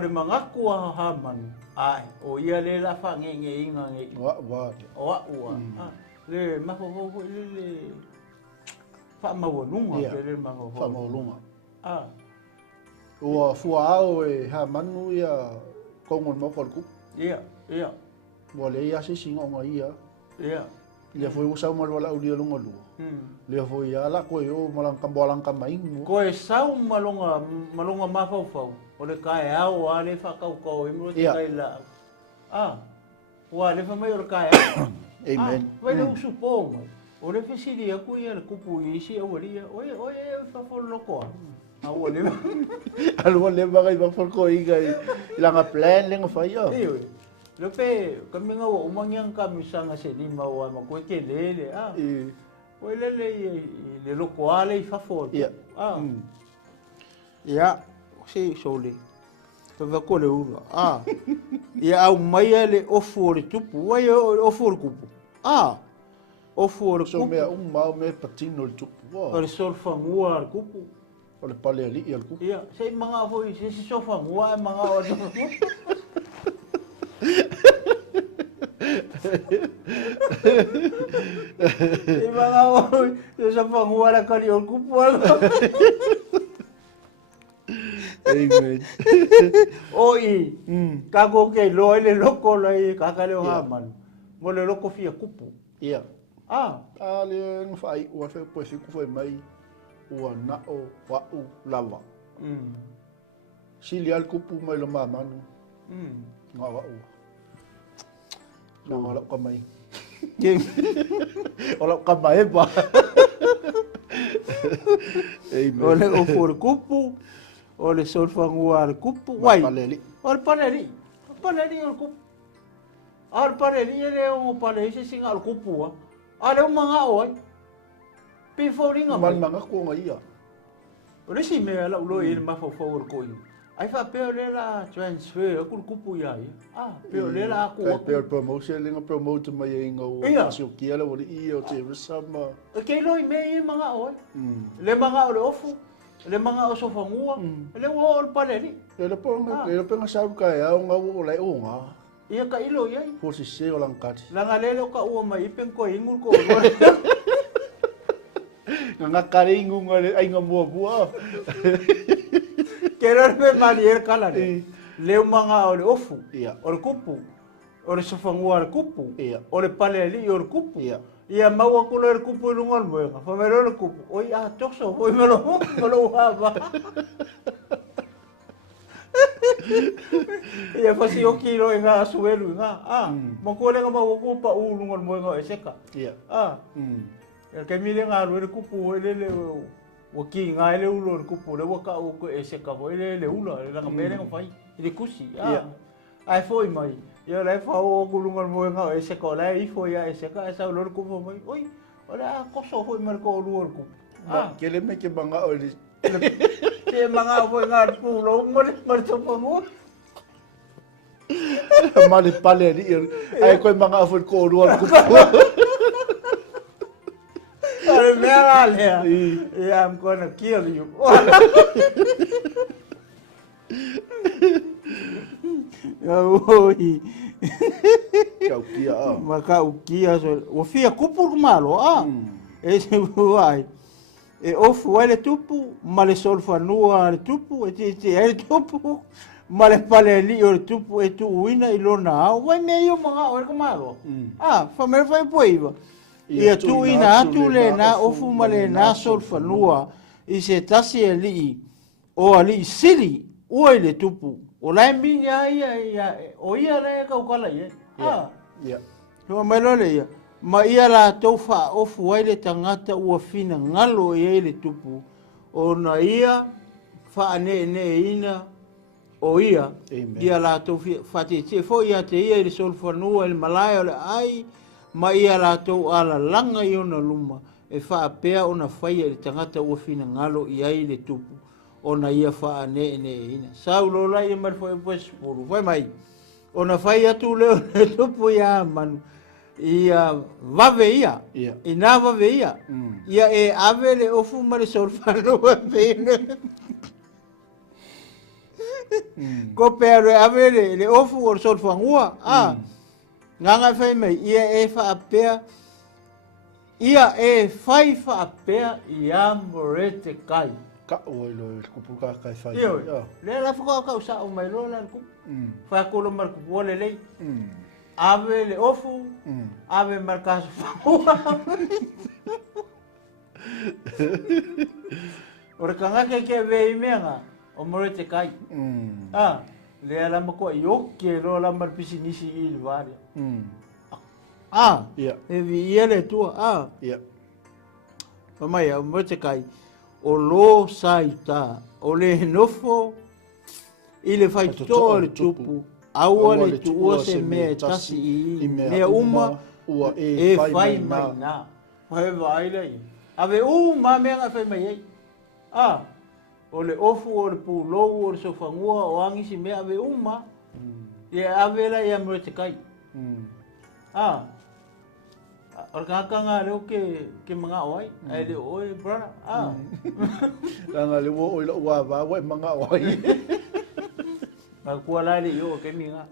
le manga ku ha man ai o ia le la fa nge inga nge wa le ma ho le fa ma wo lunga le ma ho fa ma lunga Ua fuao e ha manu ia kongon mo ko ku. Ia. Ua le ia se singa nga ia. Ia. Le foi usa mo wala ulia longa lu. Le foi ala ko yo malang kambolang kamaing. Ko e sau malonga mafau. O le kai au a le whakau kau e muro te kai la. Ua le whamai o le kai au. Amen. Vai le usu pō mai. O le whisiri aku ia le kupu i isi au aria. Oe e whawholo loko a. Au le Alua le magai ba ko iga ilanga plan lenga fai yo. Iwe. Le pe kami nga wa umangyang kami sanga se ni mawa ma ko ke lele Oe lele le loko ale i whawholo. Ia. Se sole. Tava ko le ura. Ia au mai le ofu o le tupu. Wai ofu o le kupu. Ofu o le kupu. So mea mau me patino le tupu. O le solfangua le kupu. O le pale ali i le kupu. Ia, se mga foi se solfangua e mga o le kupu. Se mga foi se solfangua le kari o le kupu. Amen. Oi. Kako ke loi le loko lai kakaleo haman. Mo le loko fia kupu. Ia. Le fai ua fe po fiku foi mai ua na o wa u lava. Sili al kupu mai lo mamanu. Nga wa u. Nga la ka mai. Ola ka mai ba. Amen. Ole o for kupu. Ole solfangua al kupu. Wai. Paleli. Ole paleli. Paleli al kupu. Ar paleli ele o paleli se singa al kupu. Ale mga oi. Piforinga man mga ko nga ia. Ore si me ala ulo il ma fo for ko io. Ai fa pe le la transfer ku kupu ia. Pe le la ku. Pe promotion linga promote mai inga o so kia la wori ia o te sama. Ke lo me mga oi. Le mga o ofu. Le mga o sofangua. Le o paleli. Le ponga sa ka ia nga o lai o nga. Ia ka ilo ia. Por si se o langkati. Langa lele ka ua mai pen ko ingul ko. Nga karingu nga ai nga mua. Kera me malier kala. Le mga o le ofu. Ia. O le kupu. O le sofangua le kupu. Ia. O le paleli o le kupu. Ia. Ia mau ko le kupu lungal mo. Fa me le kupu. Oi toso, oi melo hava. Ia fasi o kilo nga suelu nga. Mo ko le nga mau ko pa ulungal mo nga eseka. Ia. Ya ke mi le nga le kupu le o ki nga le ulo le kupu le waka o ko eseka bo le ulo le nga mele nga fai. Ile kusi. Ai foi mai. Ia le fa o ulungal mo nga eseka la I foi ya eseka esa ulo le kupu mai. Oi. Ora ko so foi mar ko ulo le kupu. Ke le me ke banga o le Ke mga foi nga pulo mo so pa mo. Mali pale di ai ko mga afol ko ruan ko. Ale mera le. I'm gonna kill you. Oi. Kau kia a. Maka ukia so. O fia kupu malo Ese vai. E ofu ele tupu, male solfanua le tupu, e te ele tupu. Male pale li o tupu e tu uina I lona au. Vai me io mga o ka malo. Fa me fai poiva. Ia tu ina atu le na ofu male na solfanua I se tasi e li o ali sili o le tupu. O lai minya ia o ia le ka ukala ia. Ia. Ho melo le ia. Ma ia la tofa ofu ai le tangata ua fina ngalo ia le tupu. O na ia fa ne ina o ia. Ia la tofi fati te fo ia te ia le solfanua le malaya le ai. Ma ia la to ala langa I ona luma. E fa apea ona faia le tangata ua fina ngalo ia le tupu. O na ia fa ne ina. Saulo la ia mar foi pues puru. Foi mai. Ona faia tu le tupu ia manu. Ia vave ia. Ina vave ia. Ia e ave le ofu mare solfanua pene. Ko pero ave le ofu o solfanua. Nganga fai mai ia e fa apea. Ia e fai fa apea ia morete kai. ka o lo kupu ka kai fai. Ia. Le la fo ka usa o mai lo la ku. Fa ko lo mar ku le. Ave le ofu. Ave marcas fa. Ora kanga ke ve menga o mo te kai. Le ala mo ko yo ke lo la mar pisinisi il varia. Ia. E vi ele tu Ia. Mamai o mo te kai o lo saita o le nofo ile fai to le tupu au le tu se me tasi I me uma ua e fai mai na. Vai vai le. Ave uma me nga fai mai. O le ofu o le pulo o le sofangua o angi si me ave uma. Ia ave la ia mo te kai. O ka nga leo ke mga oai. Ai le oi brother. Nga le wo o wa va wa mga oai. Ma kua la le yo ke minga.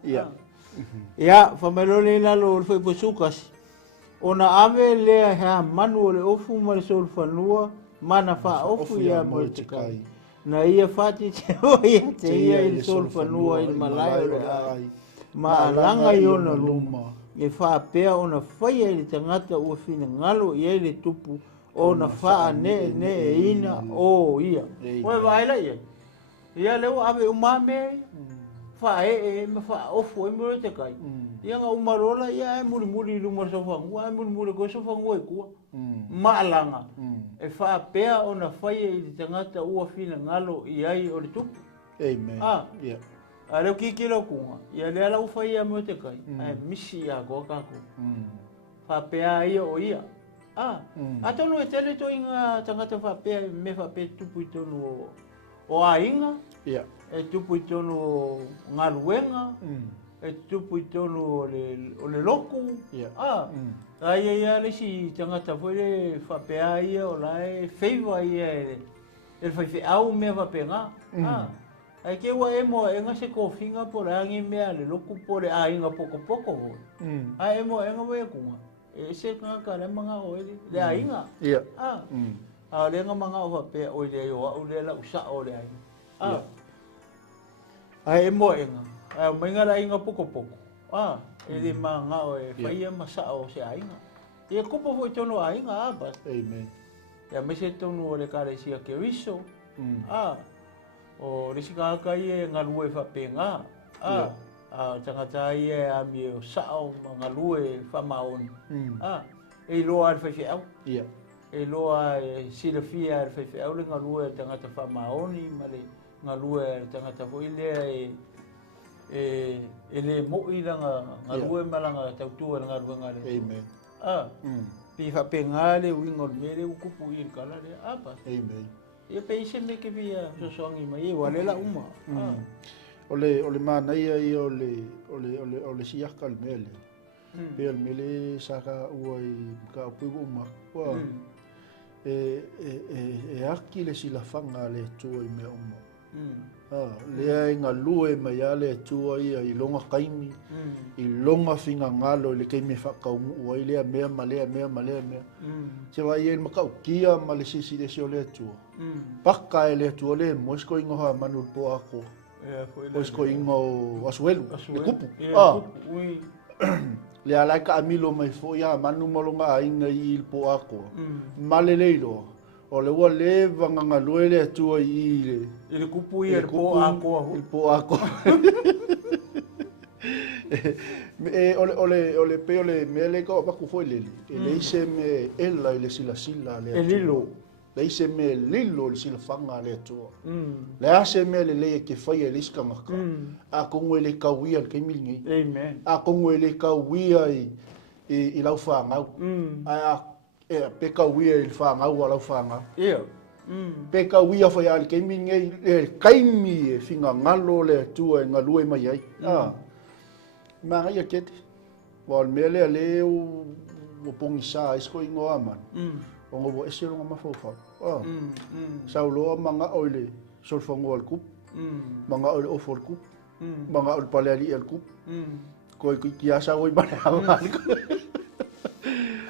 Ia famelo le la lo foi posukas. Ona ave le ha manu le ofu ma le sol fanua mana fa ofu ia mo te kai. Na ia fati te ia te ia il sol fanua il malai le ai. Ma langa yo na luma. E fa pea ona fai le tangata o fina ngalo ia le tupu ona fa ne ina o ia. Oi vai la ia. Ia le ave umame. Fa me fa ofu e mo te kai. Ia nga umarola ia e muri luma sofangu, e muri ko sofangu e kua. Malanga. E fa pea ona fai I tangata ua fina ngalo I ai o le tupu. Amen. Ia. Ale ki lo kunga. Ia le ala ufai ia mo te kai. Ai misi ia ko ka ko. Fa pea ia o ia. Atono e tele to inga tangata fa pea me fa pe tupu tonu o ainga. Ia. E tupu tonu ngaluenga. E tupu tonu o le loku. Ai ia le si tangata foi le fa pea ia o lai favor ia e fai au me fa penga. Ai ke wa e mo e nga se ko finga po la ngi me ale loku po le ainga poko. Ai mo e nga we kunga. E se ka le manga o le ainga. Ia. Le nga manga o fa pe o le yo o le la usa o le ainga. Ai mo e nga. Ai mo nga la ainga poko. E le manga o e fai masa o se ainga. E kupo foi tono ainga ba. Amen. Ya me se tono o le kare sia ke wiso. O risika kai e ngalue fa penga. Tangata ia a mi o sao ngalue fa maon. E lo al fa fiau. Ia. E lo a silafia al fa fiau le ngalue tangata fa maoni male ngalue tangata foi le ele mo I langa ngalue malanga tautua ngalue ngale. Amen. Pi fa penga le wingo mele u kupu I kala le apa. Amen. Ia pe ise me ke via sosongi mai wale la uma. Ole mana ia I ole siaka al mele. Pe al mele saka uai ka pubu uma. E aki le silafanga le tua I me uma. Le inga lue mai ale tua ia I longa kaimi. I longa finga ngalo le kei me whakaumu uai lea mea malea. Se vai e makau kia ma le sisi le sio le tua. Paka e le tua le moisko ingo ha manu po ako. Moisko ingo asuelu, le kupu. Le alai ka amilo mai fo ia manu molonga ainga I il po ako. Male leilo. O le ua le vanganga lue le tua I le kupu I le po ako. Il po ako. Ole pe ole mele ko paku foi leli. Le ise me ela ile sila le. Lilo. Le ise me lilo le sila fanga le tua. Le ase me le ke fai le iska ngaka. A kongo le kawia ke milingi. Amen. A kongo le kawia I lau fanga. A pe kawia I fanga wa lau fanga. Ia. Pe kawia fai al ke milingi kaimi e finga ngalo le tua ngalue mai ai. Mga ia kete. Wal mele ale o pongisa isko ingo aman. Ongo bo esero nga mafofa. Saulo mga oile solfongo al kup. Mga oile ofor kup. Mga oile paleali al kup. Ko kiasa oi bana.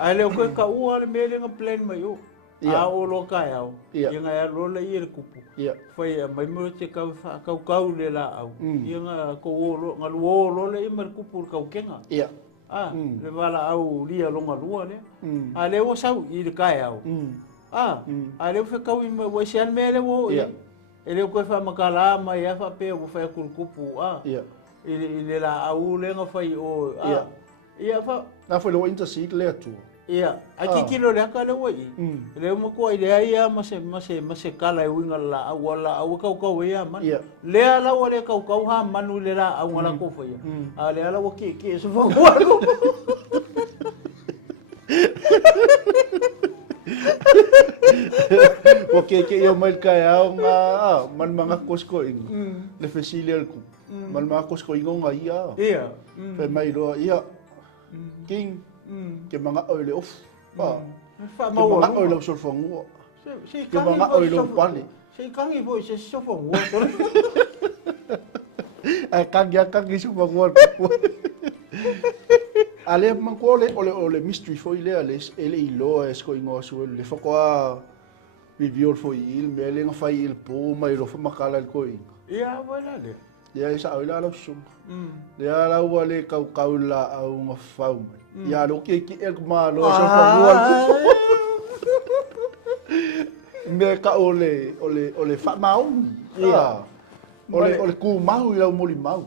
Ale ko ka u ale mele nga plan mai o. a o lo kai au Ia. ia nga lo le i le kupu Ia. fai mai mo te kau le la au ia nga ko lo nga lo le i mer kupu kau kenga Ia. le wala au lia longa lua le a le o sau i le kai au a le fe kau i mo sian me le wo ia e le ko fa makala mai a fa pe o fa kupu Ia. i le la au le nga fai o ia fa na foi lo interseed le tu ia aki kilo le ka le wai le mo ko ile ia mase kala e winga la au la au kau ia man le ala o le kau ha manu le la au la ko foi a le ala o ki so fo Oke ke yo mai kai au nga man manga kosko ing le fesilial ku man manga kosko ingo nga ia pe mai ro ia king ke mga oile off fa ma mga oile so fongo ke mga oile pali sei kangi boy se so fongo ai kangi so fongo ale mangko ole mystery fo ile ale ele ilo esko ingo so le foko review fo il mele nga fa il po mai ro fa makala ko ia wala le ia isa oile ala sum le ala wale kau la au nga fa ya lo ke el ma lo so fongo me ka ole fa mau ia ole ku mau ia moli mau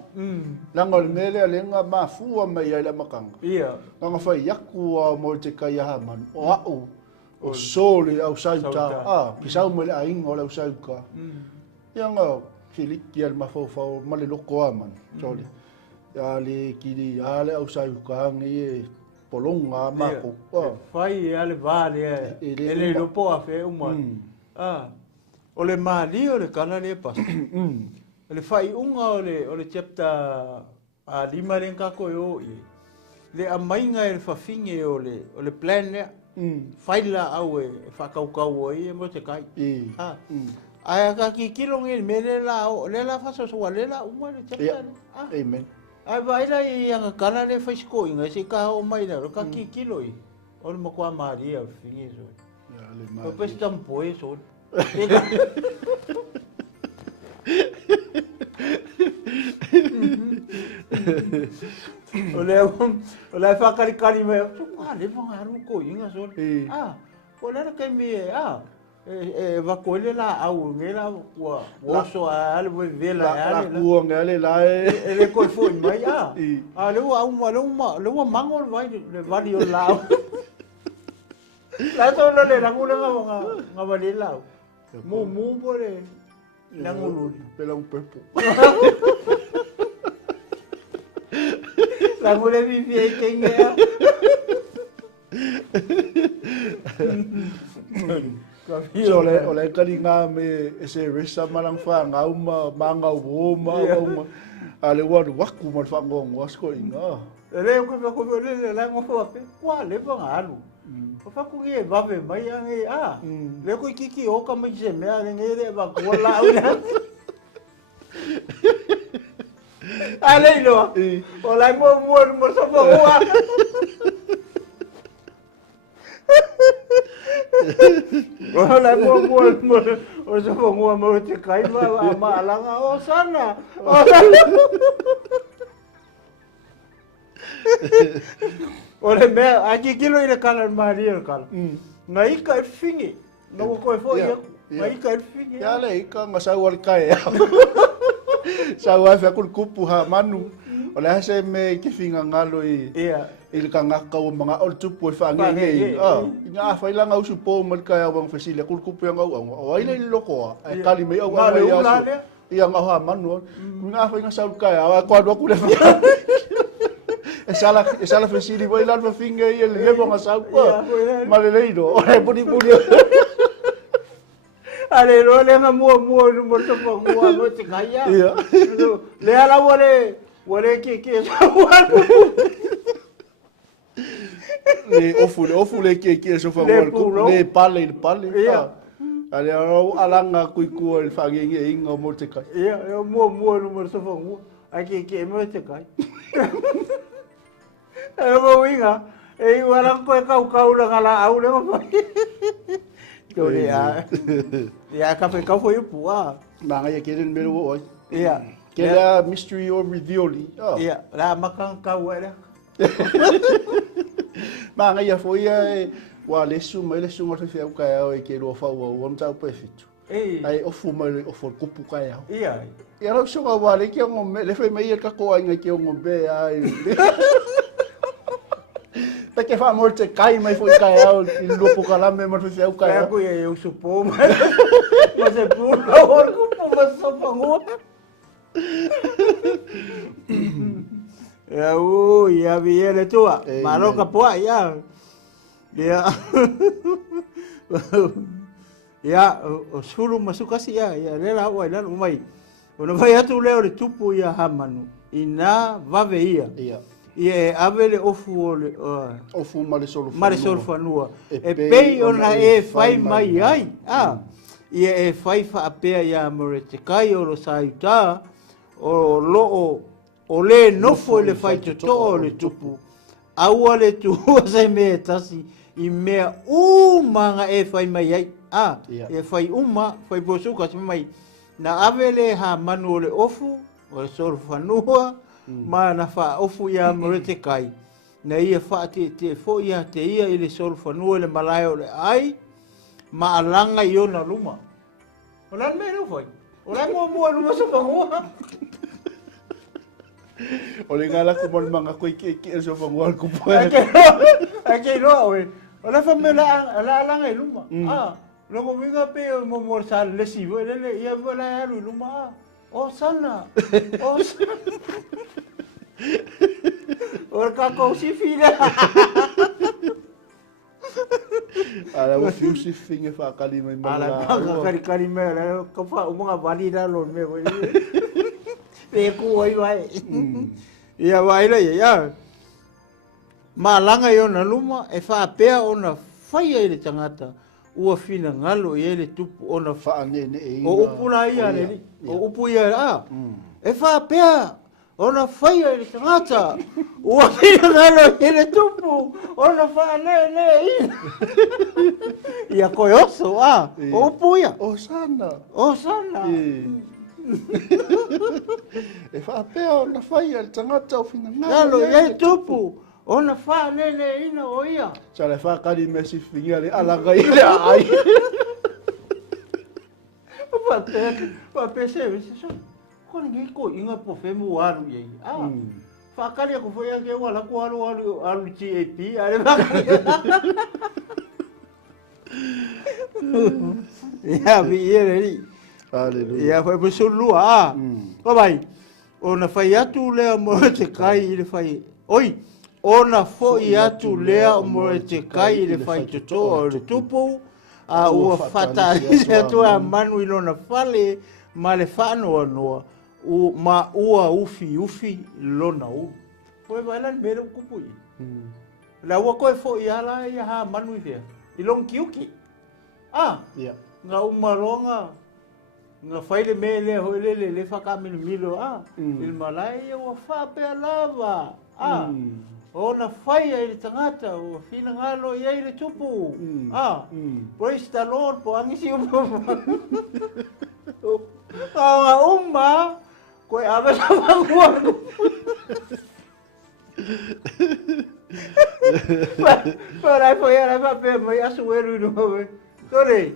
langa ole mele ale nga mafu mai ia la makanga ia langa fa yaku mo te kai ha man o sole au sauta pisau mo le ainga ole au sauka ia nga filiki al mafo male loko man sole ya le kiri ale au sauka ngi polonga mako fai ale vale ele lo po a fe uma ole mali ole kana le pas ele fai unga ole chapter a lima len ka ko yo le a mainga ele fa finge ole plan le fai la au e fa kau e mo te kai ai ka ki kilo ngi mele la le la fa so le la uma le chapter amen ai vai la ia kana le fa sko inga se ka o mai la ka ki kilo i ole mo kwa maria finge so ya le ma o pes tampo e so Oleh fakari kali me tu kali pangaru ko inga so oleh ka me va ko le la au ngela wa so al we vela la ku ngale la ele ko fo mai le wa mangol vai le vali o la la to le la ngula nga va le la mu bole nangulu pela un pepo la ngule vivi e kenga ole kalinga me ese resa malang fa ngauma manga woma ale waku mal fa ngongo asko inga le ko le la ngo fa pe kwa le fa ngalu fa ku ye va ve mai ange le ko kiki o ka mai se me ange le va ko la ale lo o la mo so fa wa Wala mo o so mo te kai ma alanga o sana ole me aki kilo ile kala maria kala ngai ka fingi no ko fo ia ngai ka fingi ya le ka ngasa wal kai sa wa fa kupu ha manu ole se me ki finga ngalo ia il ka ngaka o mga ol tupu fa ngi nga fa ila nga usu po mal kaya wang fasile kupu yang au ai le loko ai kali me au ia nga ha manu nga fa nga sa kaya ko do ku le Esala fasili vai lá no finga e ele leva uma salpa maleleiro ora puni ale lo le nga mo no mo so mo no te kaya le ala wole ke sa le ofu le ke so fa le pale ale alanga kuiku el faginge inga mo te kai mo no mo so fa mo ai ke mo te kai mo winga wala ko kau la ngala au le mo Tole ya ka pe ka foi pua. Mga ya keren mero oi. Ia. Kera mystery or reveal. Ia, la makang ka wala. Mga ya foi wa lesu mai lesu mo fe ka ya ke ro fa wa tau pe fitu. Ai ofu mai ofu kupu ka ya. Ia. Ia ro so wa le ke ngom le fe mai ka ko ai ke ngom be ai. Pa que fa morte cai mai foi caiu e lupo cala me morte se caiu. Kaya ko eu supo mas é puro orco mas só pango. Ya viene tua. Maroka poa ya. Ya. Ya o suru masuka si ya lela wa lela mai. Ona vai atu leo le tupu ya hamanu. Ina vaveia. Ia. Ie avele ofu le ofu marisol fanua e pei ona e fai mai ai ie e fai fa apea ia morete kai o lo saita o lo o le nofo le fai to le tupu aua le tu se me tasi I mea manga e fai mai ai e fai fai bosuka se mai na avele ha manu le ofu o le sol fanua ma na fa ofu ia morete kai na ia fa te fo ia te ia ile sol fanua le malayo le ai ma alanga yo na luma ola me no foi ola mo luma so fanua ole ngala ko mon manga ko ki so fanua ko po ake no we ola fa me la alanga luma logo vinga pe mo sal le si le ia vola luma oh sana Or kako si fila. Ala o fiu si finge fa kali mai mai. Ala kali mai ko fa o mga valida lon me ko. Pe ku oi vai. Ia vai la ia. Malanga yo na luma e fa pea ona fai ele tangata. Ua fina ngalo ele tupu ona fa ne e. O upula ia le. O upu ia e fa pea ona fai ele tangata. Ua fina ngalo ele tupu ona fa ne ia koyoso o upu ia. O sana. E fa pea ona fai ele tangata o fina ngalo ele tupu. Ona fa nene ina o ia. Sa le fa kali mesi finga le alanga ile ai. Pa pese so. Ko ngi ko inga po femu walu ye. Fa kali ko foi ke wala ko alu TAP ale ba. Ya vi eri. Haleluya. Ya foi busulu Ko vai. Ona fai atu le mo te kai ile fai. Oi. Ona foi atu lea mo te kai le fai toto o le tupu a ua fatali atu a manu ilona fale ma le whanoa noa ma ua ufi lona koe wailan mera kupu i la ua koe foi ala ia ha manu i fea ilong kiuki nga umaronga nga faile me le hoile le whakaminu milo il malai ia ua whapea lava ona fai ai le tangata o fina ngalo i ai le tupu. Praise the Lord po angisi upo. Nga koe awe sa mangua. Parai po ia rai pape mai asu eru inu hawe. Tore,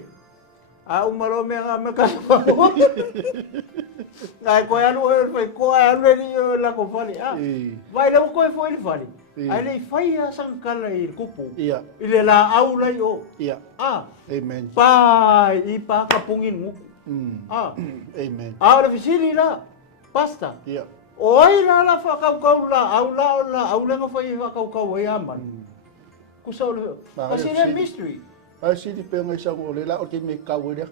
umaro me nga me kasu mangua. Ngai koe anu e fai koe anu e ni la ko fali. Vai le koe foi le fali. Ai le fai a sankala i kupu. Ia. Ile la aula i o. Ia. Amen. Pai i pa kapungin mu. Amen. Aula fisili la. Pasta. Ia. Oi la whakaukau la aula nga fai whakaukau ai aman. Kusau le. Kasi le mystery. Ai si di pe ngai sa o le la o ke me ka o le.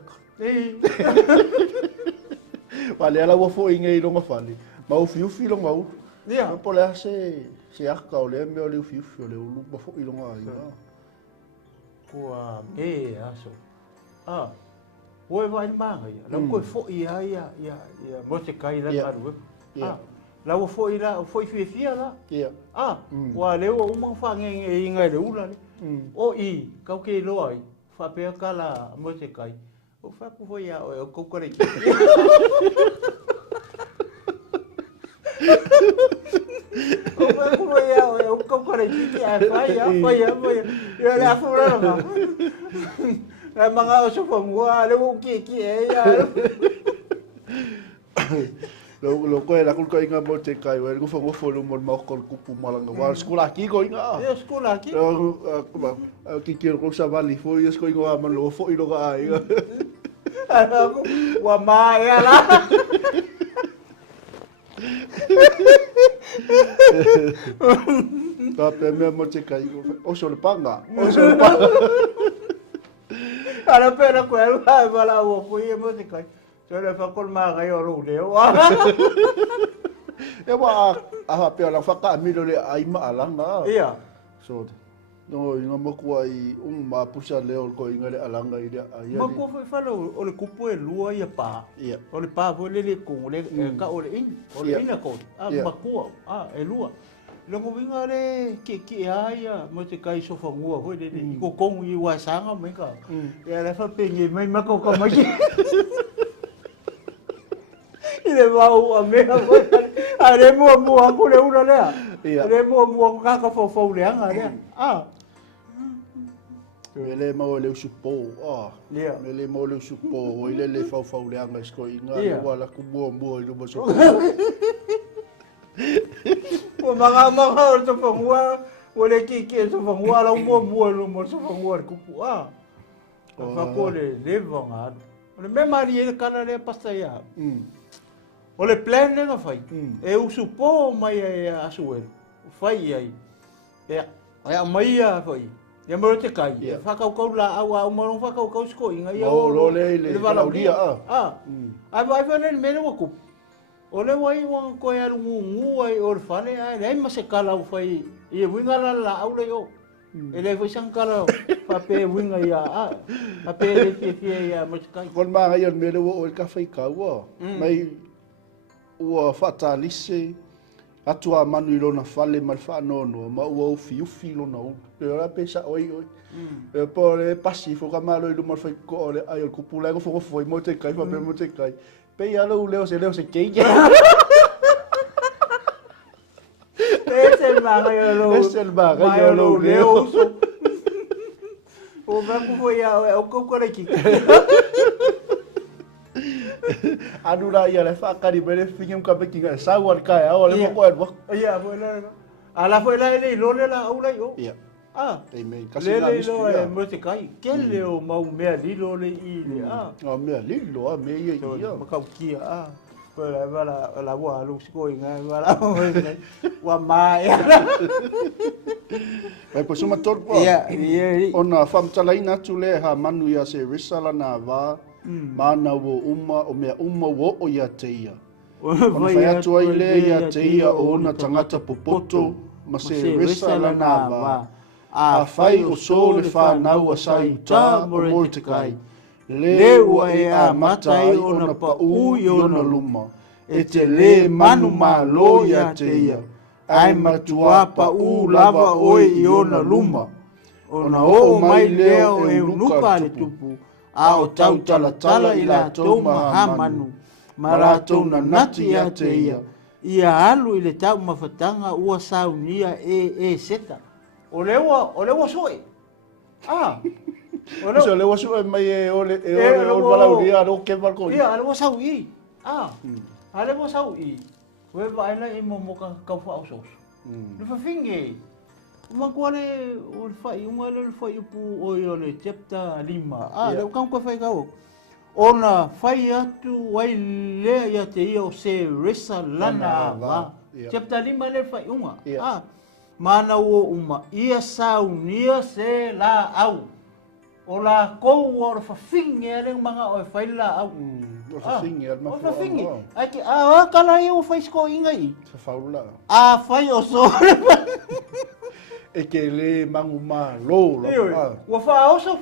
Wale ala wo fo inga i longa fali. Ma o fiu lo ngau. Ia. Po le se aka o le me o le fiu le o lu fo i longa ai. Kua me aso. Oi vai manga ia. La ko fo ia mo te kai la karu. La wo fo ila fo fia la. Ia. Wa le o uma fa nge inga le ula ni. O i kau ke lo ai. whapea kala mo te kai. O whaku hoi a o kokore ki. O whaku hoi a o kokore ki a whai a. Ia le afu raranga. Rai mga o sopamua, le mo ki e ia. Lo koe la kulka inga mo te kai wa ku fa mo fo mo mo ko kupu malanga wa skola ki ko inga. Ia skola ki. Ki ki ko sa vali fo ia sko inga ma lo fo ilo ga ai. Wa mai ala. Ta pe me mo te kai o so le panga. Ara pera ko e vai wala o ko e mo te kai. So le fa kol ma ga yo ro leo. E wa a pe la fa ka mi le ai ma alanga. Ia. So no inga mo ko ai ma pusa leo ko inga le alanga i ai. Ma ko fa lo o le kupu e lua ia pa. Ia. O le pa vo le ko le ka o le in. O le ina ko. Ma ko e lua. Longo winga le ki ai mo te kai so fa ngua ho le ko kong i wa sanga me ka. Ia le fa pengi mai ma ko mai. Ile mau a mea ko. A le mua ko le una lea. Le mua ka ka fo le anga lea. Mele mo le supo. Mele mo le supo. Ile le fa le anga sko inga wala ku mo i lo so. O mga o sa pangwa, wala kiki sa pangwa, lang mo sa pangwa ko po Ako le levang at. Ole me mari e kana le pasaya. Ole plan nga fai. E usupo mai asuel. Fai ai. E mai fai. Ya mo te kai. Fa kau la au mo fa kau sko inga ia. O le valauria Ai vai fa le me no ko. Ole wai wang ko ya ngu ai or fane ai nei ma se kala u fai e winga la au le yo ele foi sang kala pa pe winga ya pa pe le ki ya mo kai kon ma ga yon mele o ka fai ka wa mai o fata lise atua manu lo na fale mal fa no ma o fi lo no pe ora pesa oi e po le pasi fo ka malo i lo mal fai ko le ai ko pula ko fo mo te kai pa pe mo te kai pe ya lo leo se que ya es el mago yo lo leo o va ku foi o ko ko ki adura ya le fa ka di bele fingem ka pe kinga sa war ka ya o le mo ko ya foi la ala foi la le lo le la au la yo ya te me kasi na misto le mo te kai ke le o mau me li lo le i le me li lo me ye ya ma ka ki Pela la wa lu sko inga wala wa mai ai po suma tor po ona fam talaina tule ha manu ya se risala na va mana wo o me wo o ya teia ona fa atu ai le ya teia ona tangata popoto ma se risala na va a fai o sole fa na wa sai ta mo te kai le ua e a matai ona pa u i ona luma. E te le manu malo ia te ia. Ai matua pa u lava oi i ona luma. Ona o mai leo e unuka le tupu. A o tau tala i la tau maha manu. Ma la tau na nati ia te ia. Ia alu i le tau mawhatanga ua saunia e seta. O lewa soe. So le wasu mai e ole valauria no ke balko. Ia, ale wasau i. Ale wasau i. We vai na i mo ka fa osos. Le fa finge. Uma quale o fai uma le fai pu o ole chapter 5. Le kam ko fai gao. Ona fai atu wai le ia te io se resa lana va. Chapter 5 le fai uma. Mana o uma ia saunia se la au. O la kou o fa finge le manga o fai la au. O fa finge al ma. O fa finge. Ai ki kana i o fai sko inga i. Fa faula. Fai o so. E ke le mangu ma lo. O fa oso.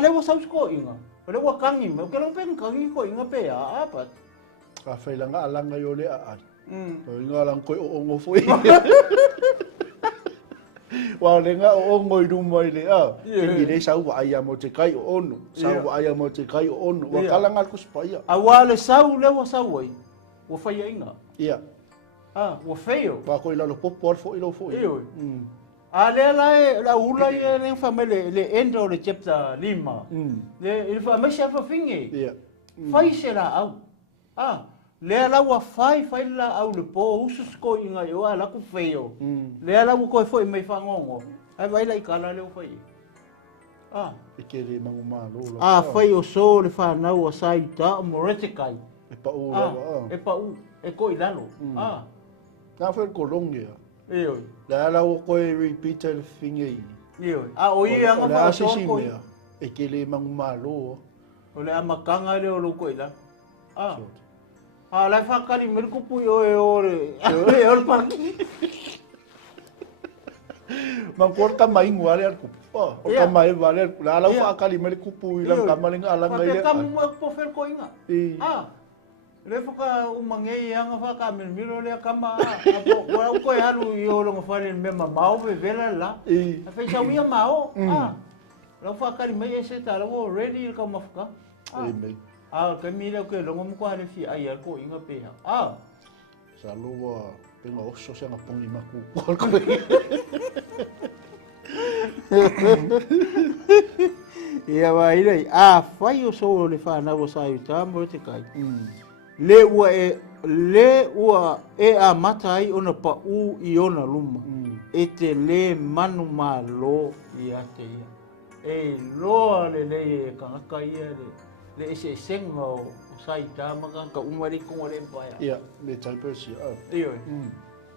Le o sa sko inga. Le o kangi me ke lo pen kangi ko inga pe pa. Ka fai langa alanga yo le ai. O inga lang ko o ngo foi. Wa le nga o ngoi du mai le a. Ki le sau wa ia mo te kai o onu. Sau wa ia mo te kai o onu. Wa kala nga ku spaia. A wa le sau le wa sau ai. Wa fai inga. Ia. Wa feo. Wa ko ila lo popo fo ilo fo. Iyo. A le la ula ye le famele le endo le chapter 5. Le il fa me chef finge. Ia. Fai se la au. Le la wa fai la au le po usu sko inga yo ala ku feo. Le la ko foi mai fa ngongo. Ai vai la ikala le fai. E ke le mangu malo. Fai o so le fa na wa sai ta moretikai. E pa u la. E pa u e ko ilalo. Na foi kolongia. Iyo. La ko repeat le finge. Iyo. O ia nga fa so ko. E ke le mangu malo. O le amakanga le o lo ko ila. La fa kali mer ku pu yo e o pa. Man korta mai ngwale al ku. O ka mai vale la fa kali mer ku pu ila ka maling ala ngai. Ka mo po fer ko inga. Le fa ka umange yang fa ka mer miro le ka ma. Ko ko ya lu yo lo fa le me ma mau ve vela la. Fa sa wi mau. La fa kali mai se ta lo ready ka ma fa. Ka mira ke longo mo ko ale fi ai ko inga pe Salu wa penga oso se nga pongi maku ko. Ia wa ile fai o so le fa na wo sai ta mo te kai. Le ua a matai ona pa u i ona luma. E te le manu malo i ate ia. E loa le ka ia le se senga o sai ta maka ka umari ko le pai. Ia, le tai persi. Iyo.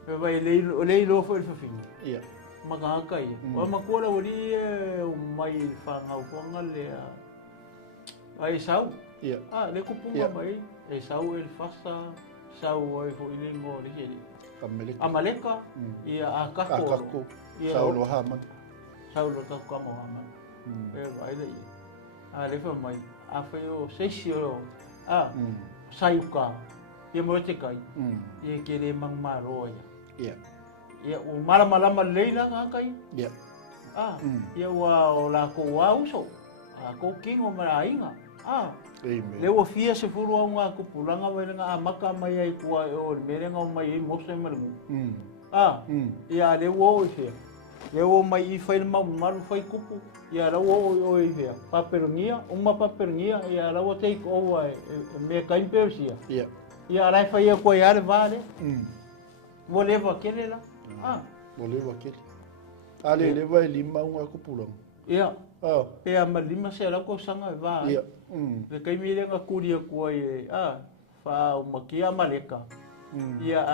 Pe vai le lo fo fin. Ia. Maka ka ia. Wa makola ori o mai fa ngau ko ngale ai sau. Ia. Le kupunga mai. E sau el fasta sau ai fo ile ngo le heli. Amaleka. Ia a kako. Sau lo haman. Sau lo ka mo haman. Pe vai le. Le fa mai. Afeo sesio saiuka ye mo te kai ye kere mang maro ya ya o malama leila nga kai ya ye wa o la ko wa uso ko kingo marainga Amen. Le o fia se furu nga ko pulanga wa nga maka mai ai ko o merenga mai mo se malu ya le wo se le o mai i fai malu fai kupu ia la o ia paperongia uma paperongia ia la o take over me kai persia ia la fai ko ia le vale voleva aquele lá voleva aquele ale le vai lima unha cupulong ia ia ma lima se la ko sanga va ia le kai mire nga kuria ko fa o makia maleka ia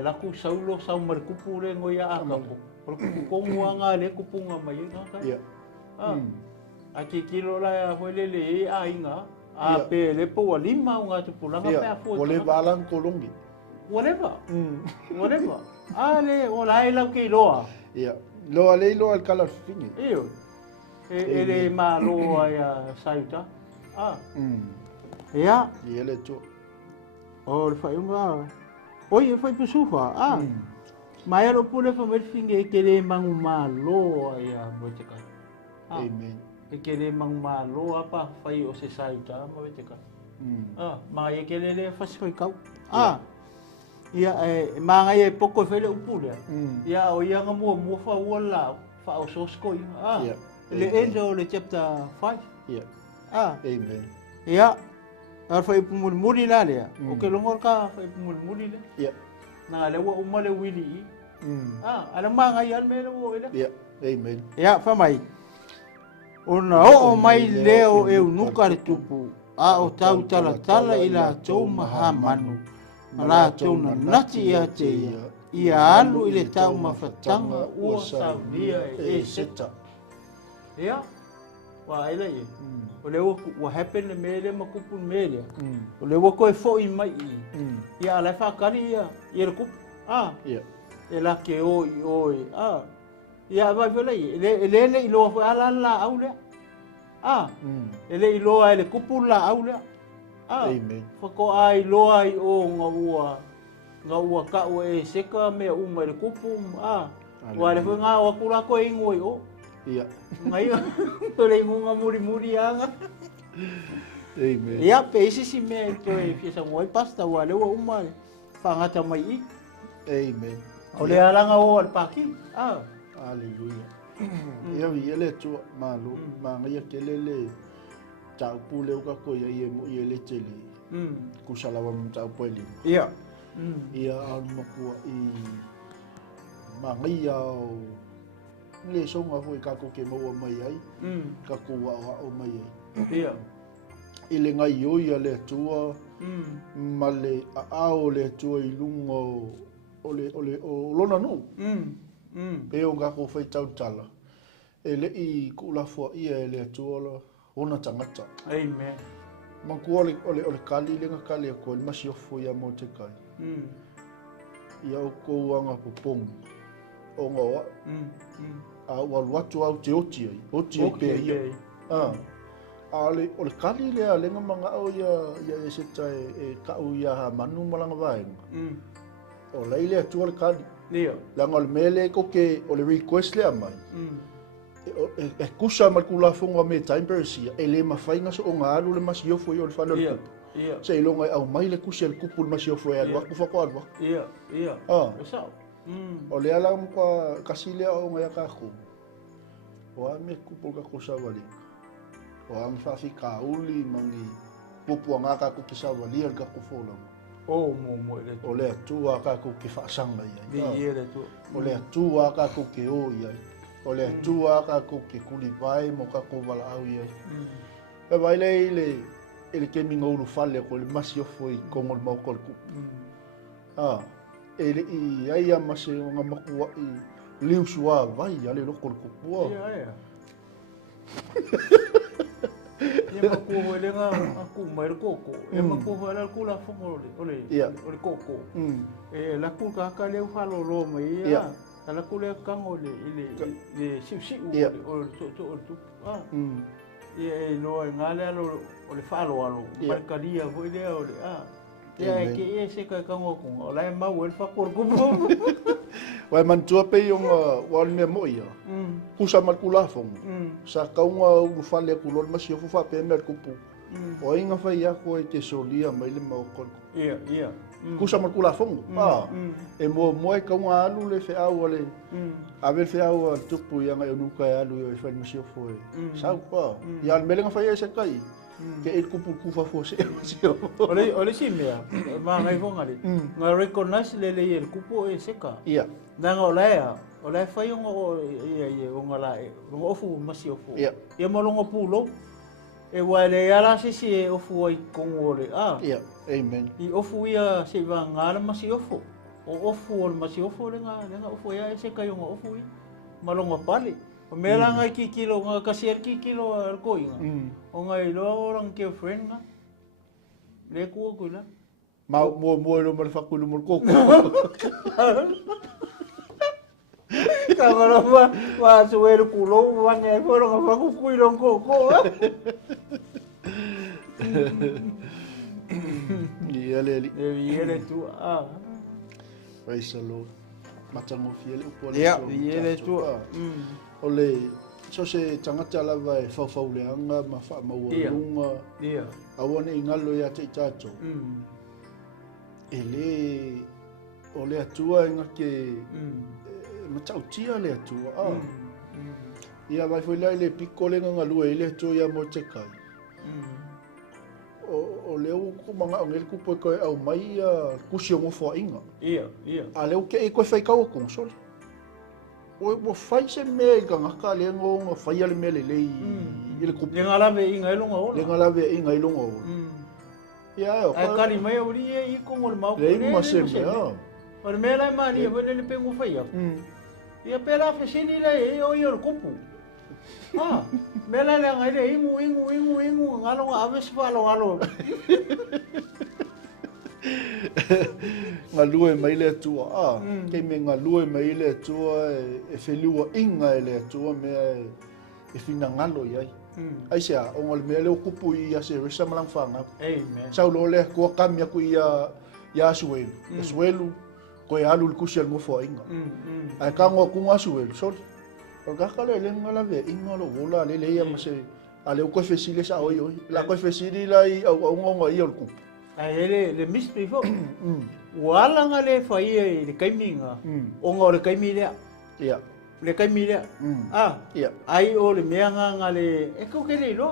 la ku saulo sau mar kupure ngo ia akapo ko muanga le kupunga mai nga kai Aki kilo la foi le ainga pe le po lima nga te pulanga pe a fo. Ole balang kolongi. Whatever. Ale ola ela ke loa. Ia. Loa le loa al kala fini. Io. Ele ma loa ya saita. Ia. Ele tu. O fai uma. Oi, foi pro sufa. Ma era pure fa mer finge ke le mangu ma loa ya mo te kai. Amen. E ke le mang malo apa fai o se saita ma te ka. Ma e ke le fas foi kau. Ia ma ngai e poko fele upule. Ia o ia nga mo fa wala fa o sosko ia. Le endo le chapter 5. Ia. Amen. Ia. Ar fai pumul muri la le. O ke longor ka fai pumul muri le. Ia. Na le wa umale wili. Ala ma ngai al me lo ile. Ia. Amen. Ia fa mai. Ona o mai leo e unuka le tupu o tau tala ila tau maha manu ala tau na nati ia te ia alu ile tau mawhatanga ua saunia e seta ia wa ila ia o leo wa happen le mele makupu mele o leo ko e fo i mai ia ala whakari ia le kupu ia e la ke oi ia vai vela ele ilo ala au le ele ilo ele kupula au le amen fako ai lo ai o ngawua ka o e seka me uma le kupu Wa le nga wa kula ko ingoi o. Ia. Ngai to le ngunga muri anga. Amen. Ia pe isi me to e fisa ngoi pasta wa le wa umai. Fangata mai. Amen. Ole alanga o al paki. Hallelujah. Ia ele tu malu manga kelele tau pule ka ko ia mo ia le tele. Ku salawa mo tau pele. Ia. Ia al makua I manga ia le songa foi ka ko ke mo mai ai. Ka ko wa o mai ai. Ia. Ile ngai yo ia le tua. Male a le tua I lungo ole o lona no. Pe o ga ko fai tau tala. Ele I ku la fo ia ele tua ona tangata. Amen. Man ku ole kali le kali ko le masio fo ia mo te kai. Ia o ko anga popong. O ngoa. A wal watu au te oti ai. Oti pe ia. Ale ole kali le ale manga o ia se tai e ka u ia ha manu malanga vai. O leile tu ole kali. Ia. La ngol mele ko ke ole request le mai. E kusa mal kula fonga me time persia ele ma fainga so nga alu le masio fo yo le falo. Ia. Ia. Sei longa au mai le kusa le kupul masio fo ya ku fa ko alwa. Ia. Ia. Sa. Ole ala mo kasile o nga ka khu. O me kupul ka kusa wali. O am fa fika uli mangi pupu nga ka ku kisa wali ka ku fo lo. O mo le. Ole tua ka ku ki fa sanga ia. Ia le tu. Ole tua ka ku ke o ia. Ole tua ka ku ke kuli vai mo ka ku wala au ia. E vai le ele ke mi ngolu fale ko le masio foi como mo ko ku. Ele I ai ama se nga makua I liu sua vai ale lo ko ku. Ia. Ia makuho ele nga aku mai koko. Ia makuho ala kula fongo ole koko. E la kuka ka le falo lo mai ia. Ala kula kango le si o to. Ia no ngale alo ole falo alo. Marcaria foi le ole Ia ke ia se ka kango ko. Ola ma wel fa ko ko. Wai man tua pe yung wal me mo ia. Kusa mal kula fongo. Sa kaunga u fale ku lor masio fu fa pe mer kupu. O inga fa ia ko te solia mai le mau ko. Ia. Kusa mal kula fongo. E mo e kaunga alu le fe au le. Ave fe au tupu ia ngai nu ka alu e fa masio fu. Sa ko. Ia melenga fa ia se kai. Ke el kupu kufa fo se masio. Ole si mea. Ma ngai fonga le. Nga recognize le el kupu e seka. Ia. Nanga olea fai o ia o ngala e o ofu masio fu. Ia malonga pulo. E wale ala se ofu ai kongole. Ia. Amen. I ofu ia se va ngala masio fu. O ofu o masio fu le nga ofu ia se kai o ofu i. Malonga pale. O mela nga kikilo nga kasier kikilo al koinga. O nga ilo orang ke friend nga. Le ku ko la. Mo lo mal fakulu mo ko. Kalau wa suwe kulo wa ngai ko ro nga ku kuilong ko. Ia le tu Praise the Lord. Matango fiele upo le. Ia tu. Ole so se tangata lava e fa le anga ma fa ma lunga. Ia. Awane ingalo ya te tato. Ele ole atua inga ke matau tia le atua. Ia vai foi le piccole nga lua ele atua ia mo te kai. O leu ku manga ngel ku po ko au mai kusio mo fo inga. Ia. A leu ke ko fai ka o console. O fai se me ka ngaka le ngo fai ale me le ile ku. Le ngala ve inga ilonga ola. Le ngala ve inga ilonga ola. Ia o. Ai kali mai o ri e ko ngol mau. Le ma se me. Por me la mani o le pengu fai. Ia pela fesini le o yo kupu. Mela le ngai le ingu ngalo aves falo. Ngalue mai le tua ke me ngalue mai le tua e felua inga le tua me e fina ngalo ia ai sia o ngol me le kupu ia se resa malang fanga amen sau lo le ko kamia ku ia suelu koe alu le kusi al ngofo inga ai ka ngo kunga suel sol o ka kale le ngala ve inga lo vola le ia ma se ale ko fesile sa oi la ko fesile la i au ngo i ol ku ai le mystery fo wala nga le fai le kaiminga o ngo le kaimile ia le kaimile ia ai o le meanga nga le e ko ke le lo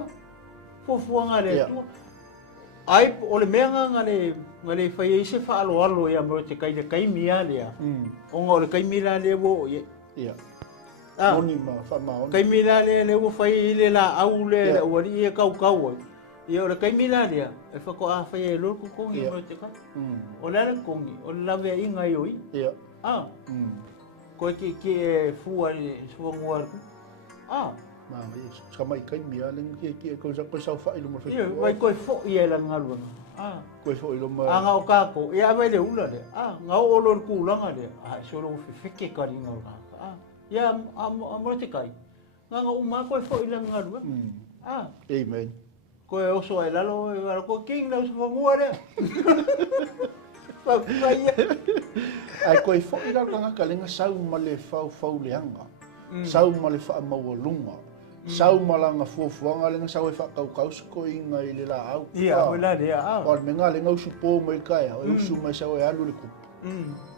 fo nga le tu ai o le meanga nga le fai se fa alo ia mo te kai le kaimia le o ngo le kaimila le bo ia oni ma fa ma oni kaimila le wo fai le la au le o ri e kau ia o le kaimila le e fa ko a fai lo ko ko mo te ka o le kongi o le lave inga i ia ko ki fu ali fu ngua ma yes sama ikai mia len ki ko sa fa ilo mo fa ia vai ko fo ia la ngalu ko fo ilo ma nga o ka ko ia vai le ula le nga o lo ku langa le so lo fike ka ringa ka ia mo te kai nga uma ko fo ila ngalu amen ko o so ai lalo ko king la so ngua le ai ko fo ila nga ka lenga sau ma le fau le anga sau ma le fa ma lunga sau malanga fuanga lenga sau e fa kau ko inga i le la au ia wala le o me nga lenga usu po mai kai o usu mai sau e alu le ku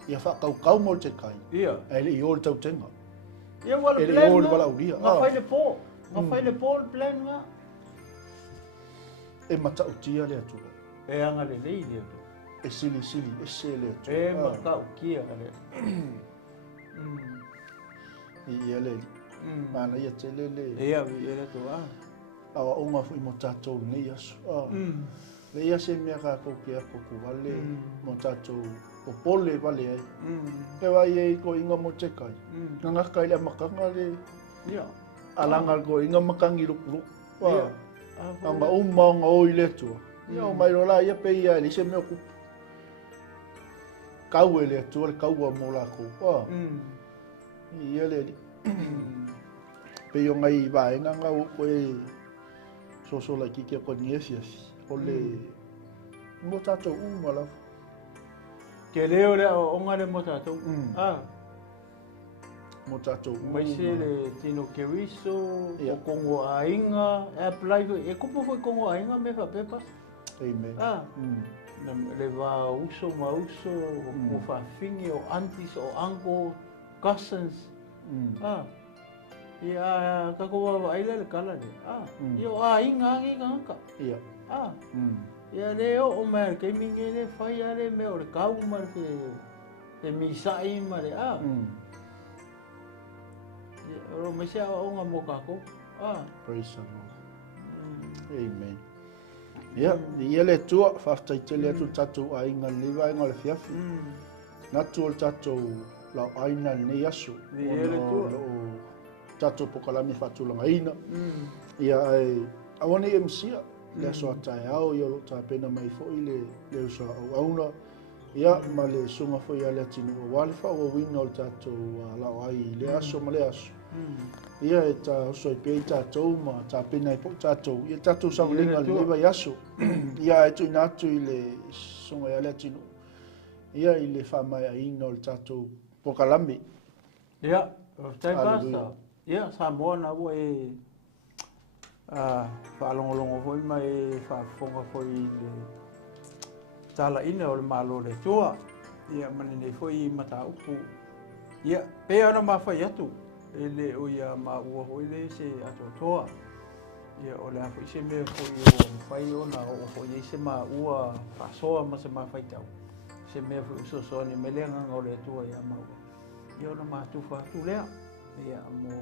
ia fa kau mo te kai ia ai le i ol tau tenga ia wala ele plan ol wala uria nga fai le po plan nga e mata utia le atu e anga le le e sili e sele atu e ma ka kia le ia le mana ia telele ia ia to awa onga fu mo tatou nei aso le ia se mea ka ko kia ko ku vale mo tatou o pole vale ai e vai e ko inga mo te kai nga kai le makanga le ia alanga ko inga makangi lu wa anga umma nga o ile tu ia o mai rola ia pe ia le se me ku kau ele tu le kau mo la ko wa ia le pe yo ngai vai nga o ko so la ki ko ni o le mo tatou umma ke leo le o nga le mo tatou mo tatou mai se le tino ke riso o kongo ainga e apply e kupo foi kongo ainga me fa pepa amen na le va uso o fa fingi o aunties o uncle cousins ia ka ko wa ai le kala le io ainga ka ia ia leo o mer ke minge le fai ale me o le kau mar ke mi sai mare ro me sia o nga mo ka ko praise the Lord amen ia le tua fa tai te le tu tatu ainga liva ainga le fiafi na tu o tatu la aina ni asu o tatu pokalami fa tu langa ina ia ai awani msia le so tai au yo ta pena mai fo ile le so au una ia ma le sunga fo ia le tinu wale fa o winga o tatu la ai le aso ma le aso ia e ta so e pe tatu ma ta pena po tatu ia tatu sa linga le va yaso ia e tu natu ile sunga ia le tinu ia ile fa mai ina o tatu pokalami ia tai basta ia sa bona wo e fa longo foi mai fa fonga foi le tala ina o le malo le tua ia mani nei foi mata upu ia pe ana ma fa yatu ele o ia ma o foi le se ato toa ia o le foi se me foi o fai ona o foi se ma ua fa soa ma se ma fai tau se me foi so ni melenga o le tua ia ma ia ona ma tu fa tu le ia mo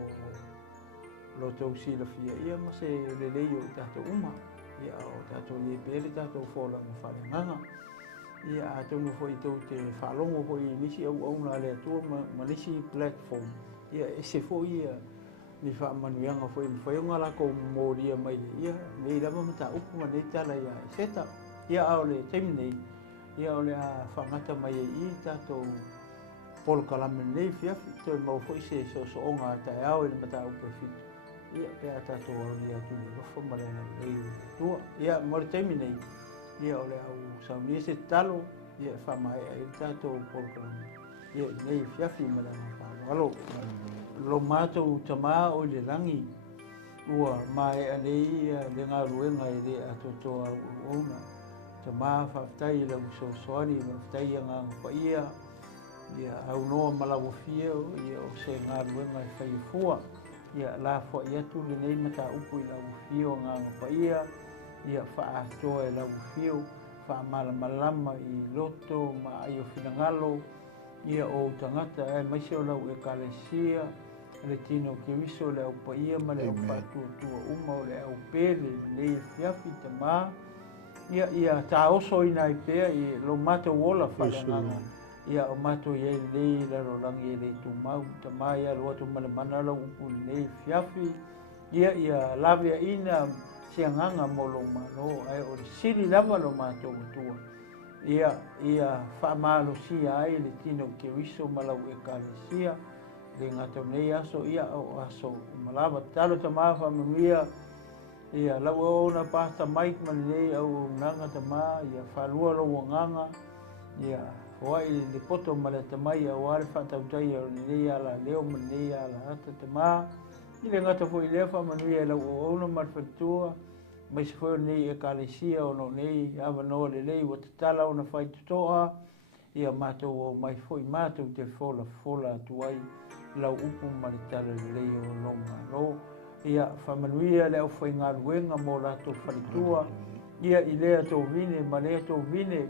lo tau si la fia ia ma se le leio tato uma ia o tato le pele tato fola mo fale nganga ia ato no foi to te falongo foi nisi au na le to ma nisi platform ia ese foi ia ni fa manuanga foi nga la ko moria mai ia nei la ma ta upu ma nei tala ia seta ia au le temni ia o le fa ngata mai i tato pol kalame nei fia to mo foi se so onga ta au le mata upu fit ia pe ata to ia tu lo fo male na tu ia mo terminei ia ole au sa mi se talo ia fa mai ai tato por ia nei fiafi ma le whalo lo mātou tamā o le rangi ua mai anei le ngā ruenga i le atotoa uona tamā whaftai la usosoani whaftai a ngā paia ia au noa malawa fia ia o se ngā ruenga i whaifua ia la fo ia tu le nei mata upu i la ufio ngā paia ia whaatoa i la ufio whaamalamalama i loto ma ai o finangalo ia o tangata e maise o lau e kalesia le tino ke wiso le au paia ma le au whātua uma o le au pere le fiafi tamā ia tā oso ina i pēa i lo mato wola whananga ia o mato iei lei laro rangi e lei tūmau tamā ia lo atu malamana lau upu lei fiafi ia lavea ina sianganga mo lo malo ai o le siri lava lo mato utua ia whaamalo sia ai le tino ke wiso malau e kalesia le ngata nei aso ia o aso malava talo tamā whamamia ia lau ona pasta maik malei au nanga tamā ia whalua lo wanganga ia Wai le poto male tamai a wale whatautai o nei ala leo ma nei ala hata tamā. I le ngata fo i lefa manui e lau o ona marfatua. Mai se fo nei e kalesia o no nei awa noa le lei wa tatala o na whai tutoa. Ia mātou o mai fo i mātou te fola tuai lau upu male tala le lei o loma ro. Ia whamanui e leo whai ngā ruenga mo lato wharitua. Ia i lea tō vine ma lea tō vine.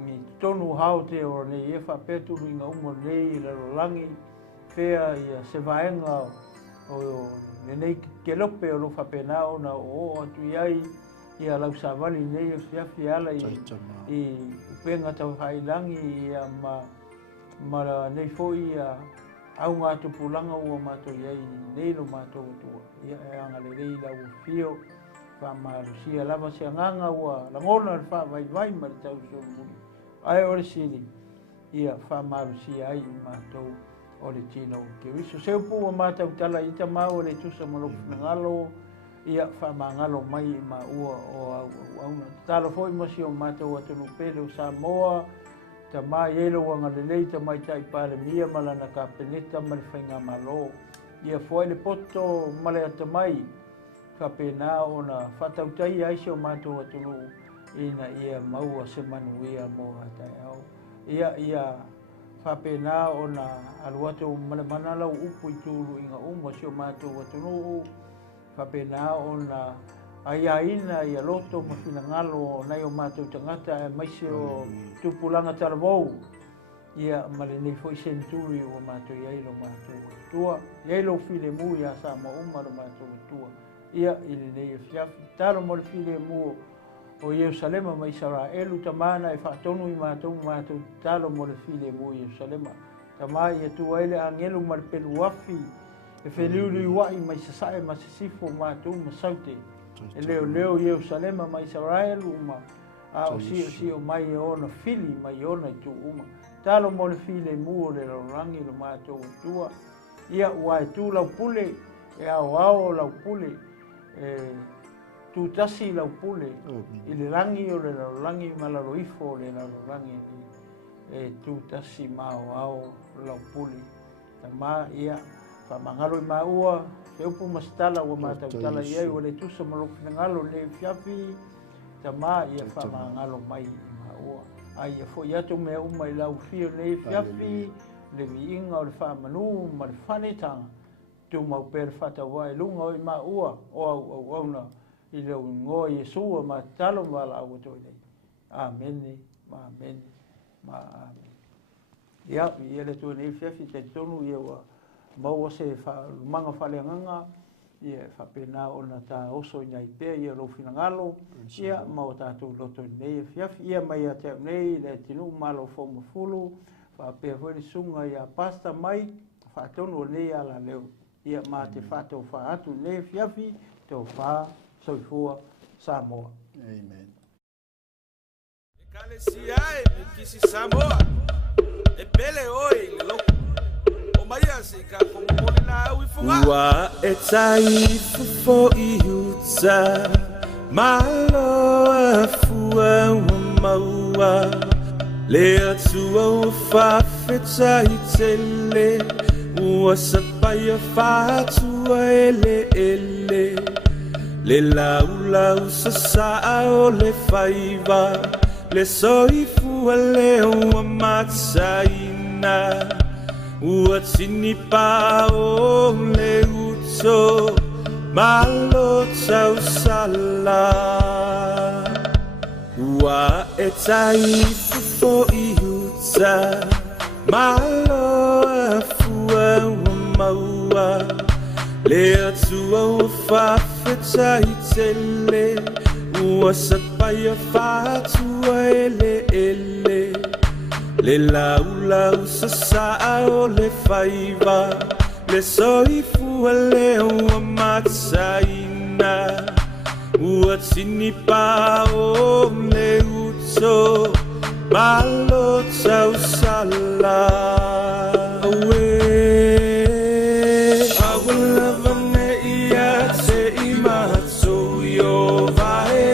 Mi tonu hao te o nei e whapetu ringa umo nei la rolangi whea ia se vaenga o nei ke lope o lo whapenao na o atu iai ia lau savali nei e whiawhi ala i upenga tau hailangi ia ma nei fo ia au ngā tupulanga ua mato iai nei lo mato atua ia e anga le rei lau fio whamarusia lava se anganga ua langona wha vai ma le tau somuni ai ore sini ia whamarusia ai i mātou o le tino ke wiso seupu o mātou tala i tamā o le tusa malofu ngalo ia whamangalo mai i ma ua o auna tala foi masi o mātou atunu pele o Samoa tamā ielo wanga lelei tamai tai pare mia malana ka peneta male whainga malo ia foi le poto male atamai ka pena o na whatautai aise o mātou atunu ina ia maua se manuia mo hatai au ia whapena o na aluato malemana lau upu i tūru inga uma si o mātou atunu whapena o na aia ina ia loto mawhina ngalo nei o mātou tangata e maise o tupulanga taravou ia male nei foi senturi o mātou iailo mātou tua iailo file mu ia sa ma umaro mātou tua ia ili nei e fiafi taro mo le file mu o Ierusalema ma Israelu tamana e whaatonu i mātou talo mo le file mo Ierusalema. Tamā i atu aile angelu ma le pelu wafi e wheliuri wai ma isasae ma sisifo mātou ma saute. E leo Ierusalema ma Israelu ma a o si o mai e ona fili ma i ona i tu uma. Talo mo le file mo o le rangi lo mātou tua. Ia ua e tu lau pule e ao lau pule tu tasi lau pule i le rangi o le rangi malaroifo o le rangi e tu tasi mau lau pule tamā ia whamangalo i maua se upu mastala ua mātou tala iai o le tusa malofingalo le fiafi tamā ia whamangalo mai i maua ai e fo iato mea uma i lau fio le fiafi le viinga o le whamanu ma le whanetanga tu mau pere whatawa e lunga o i maua o au na i leo ngō Iesua ma talo wala au to nei. Amen, amen, amen. Ia, ia le tu nei fiafi te tonu ia wa maua se manga whaleanganga ia whapena o na tā oso i nei pēr ia rofina ngalo ia mau tātou loto nei fiafi ia mai a te nei le tinu malo fomu fulu whapea hori sunga ia pasta mai whaatonu o nei ala leo ia ma te whātou whaatu nei fiafi te o whaa soifua Samoa. Amen. Kalesia e kisi Samoa. E pele oi le loko. O maia se ka komoni na uifunga. Ua e tai fufo I huta. Malo a fua maua. Le atua ua whawheta I tele Ua sapai a whātua ele Le lau sa saa o le whaiva Le soifua le ua matsaina Ua tini pa o le uto Malo tau sala Ua e taifu fo I uta Malo a fua ua maua Le atua ua whawheta I tele Ua sapai a whātua ele Le lau sa saa o le whaiva Le soifua le ua matsaina Ua tini pa o le uto Malo tau sala Awa lava ne ia te I matou yo vae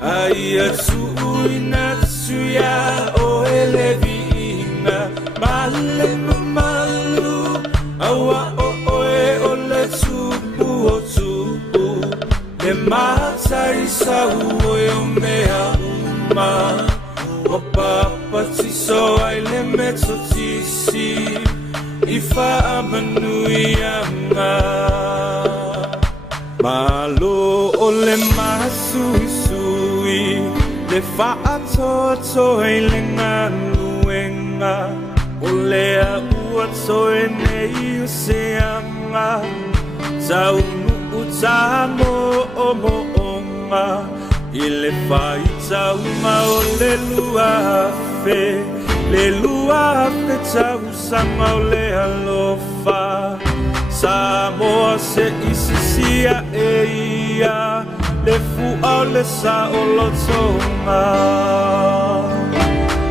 Ai atu uina tuya o ele viina Male mamalu Awa o oe o le tupu o tupu Le matai sa ue o mea uma O papa tiso ai le meto tisi I wha amanui anga Malo o le masui sui Le wha atoto e le ngaluenga O lea ua toe nei o se anga Tau utamo o moonga I le whai taunga o le luafe Le luafe tau sanga o le alofa Samoa se isisia e ia Le fua o le sa o lotonga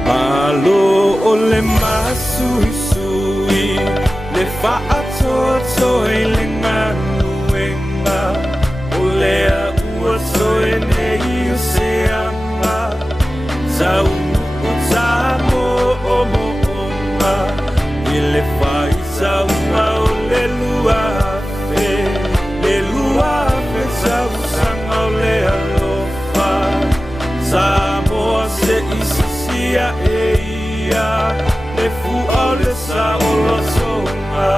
Malo o le masui sui Le wha atoto e le ngaluenga O lea ua toe nei o se anga Tau utamo o moonga I le whai taunga o le luafe Le luafe tau sanga o le alofa Samoa se isisia e ia Le fua o le sa o lotonga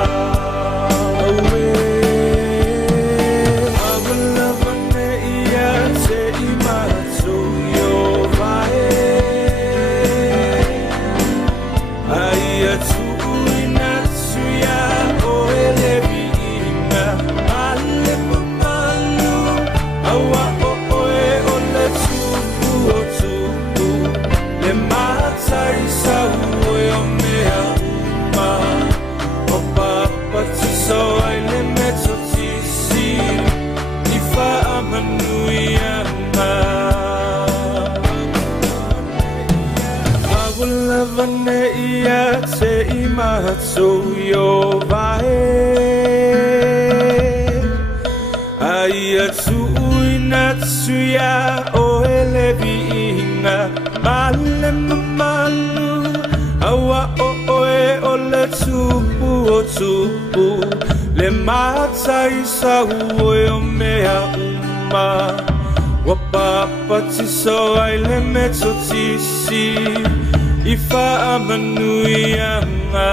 So I limit to TC if I am a new I will never neia te imato yo vae Ai atu uina tuya o elevi inga Male mamalu Awa o oe o le tupu o tupu Le matai sa ue o mea uma Wa papa tiso ai le meto tisi I wha amanui anga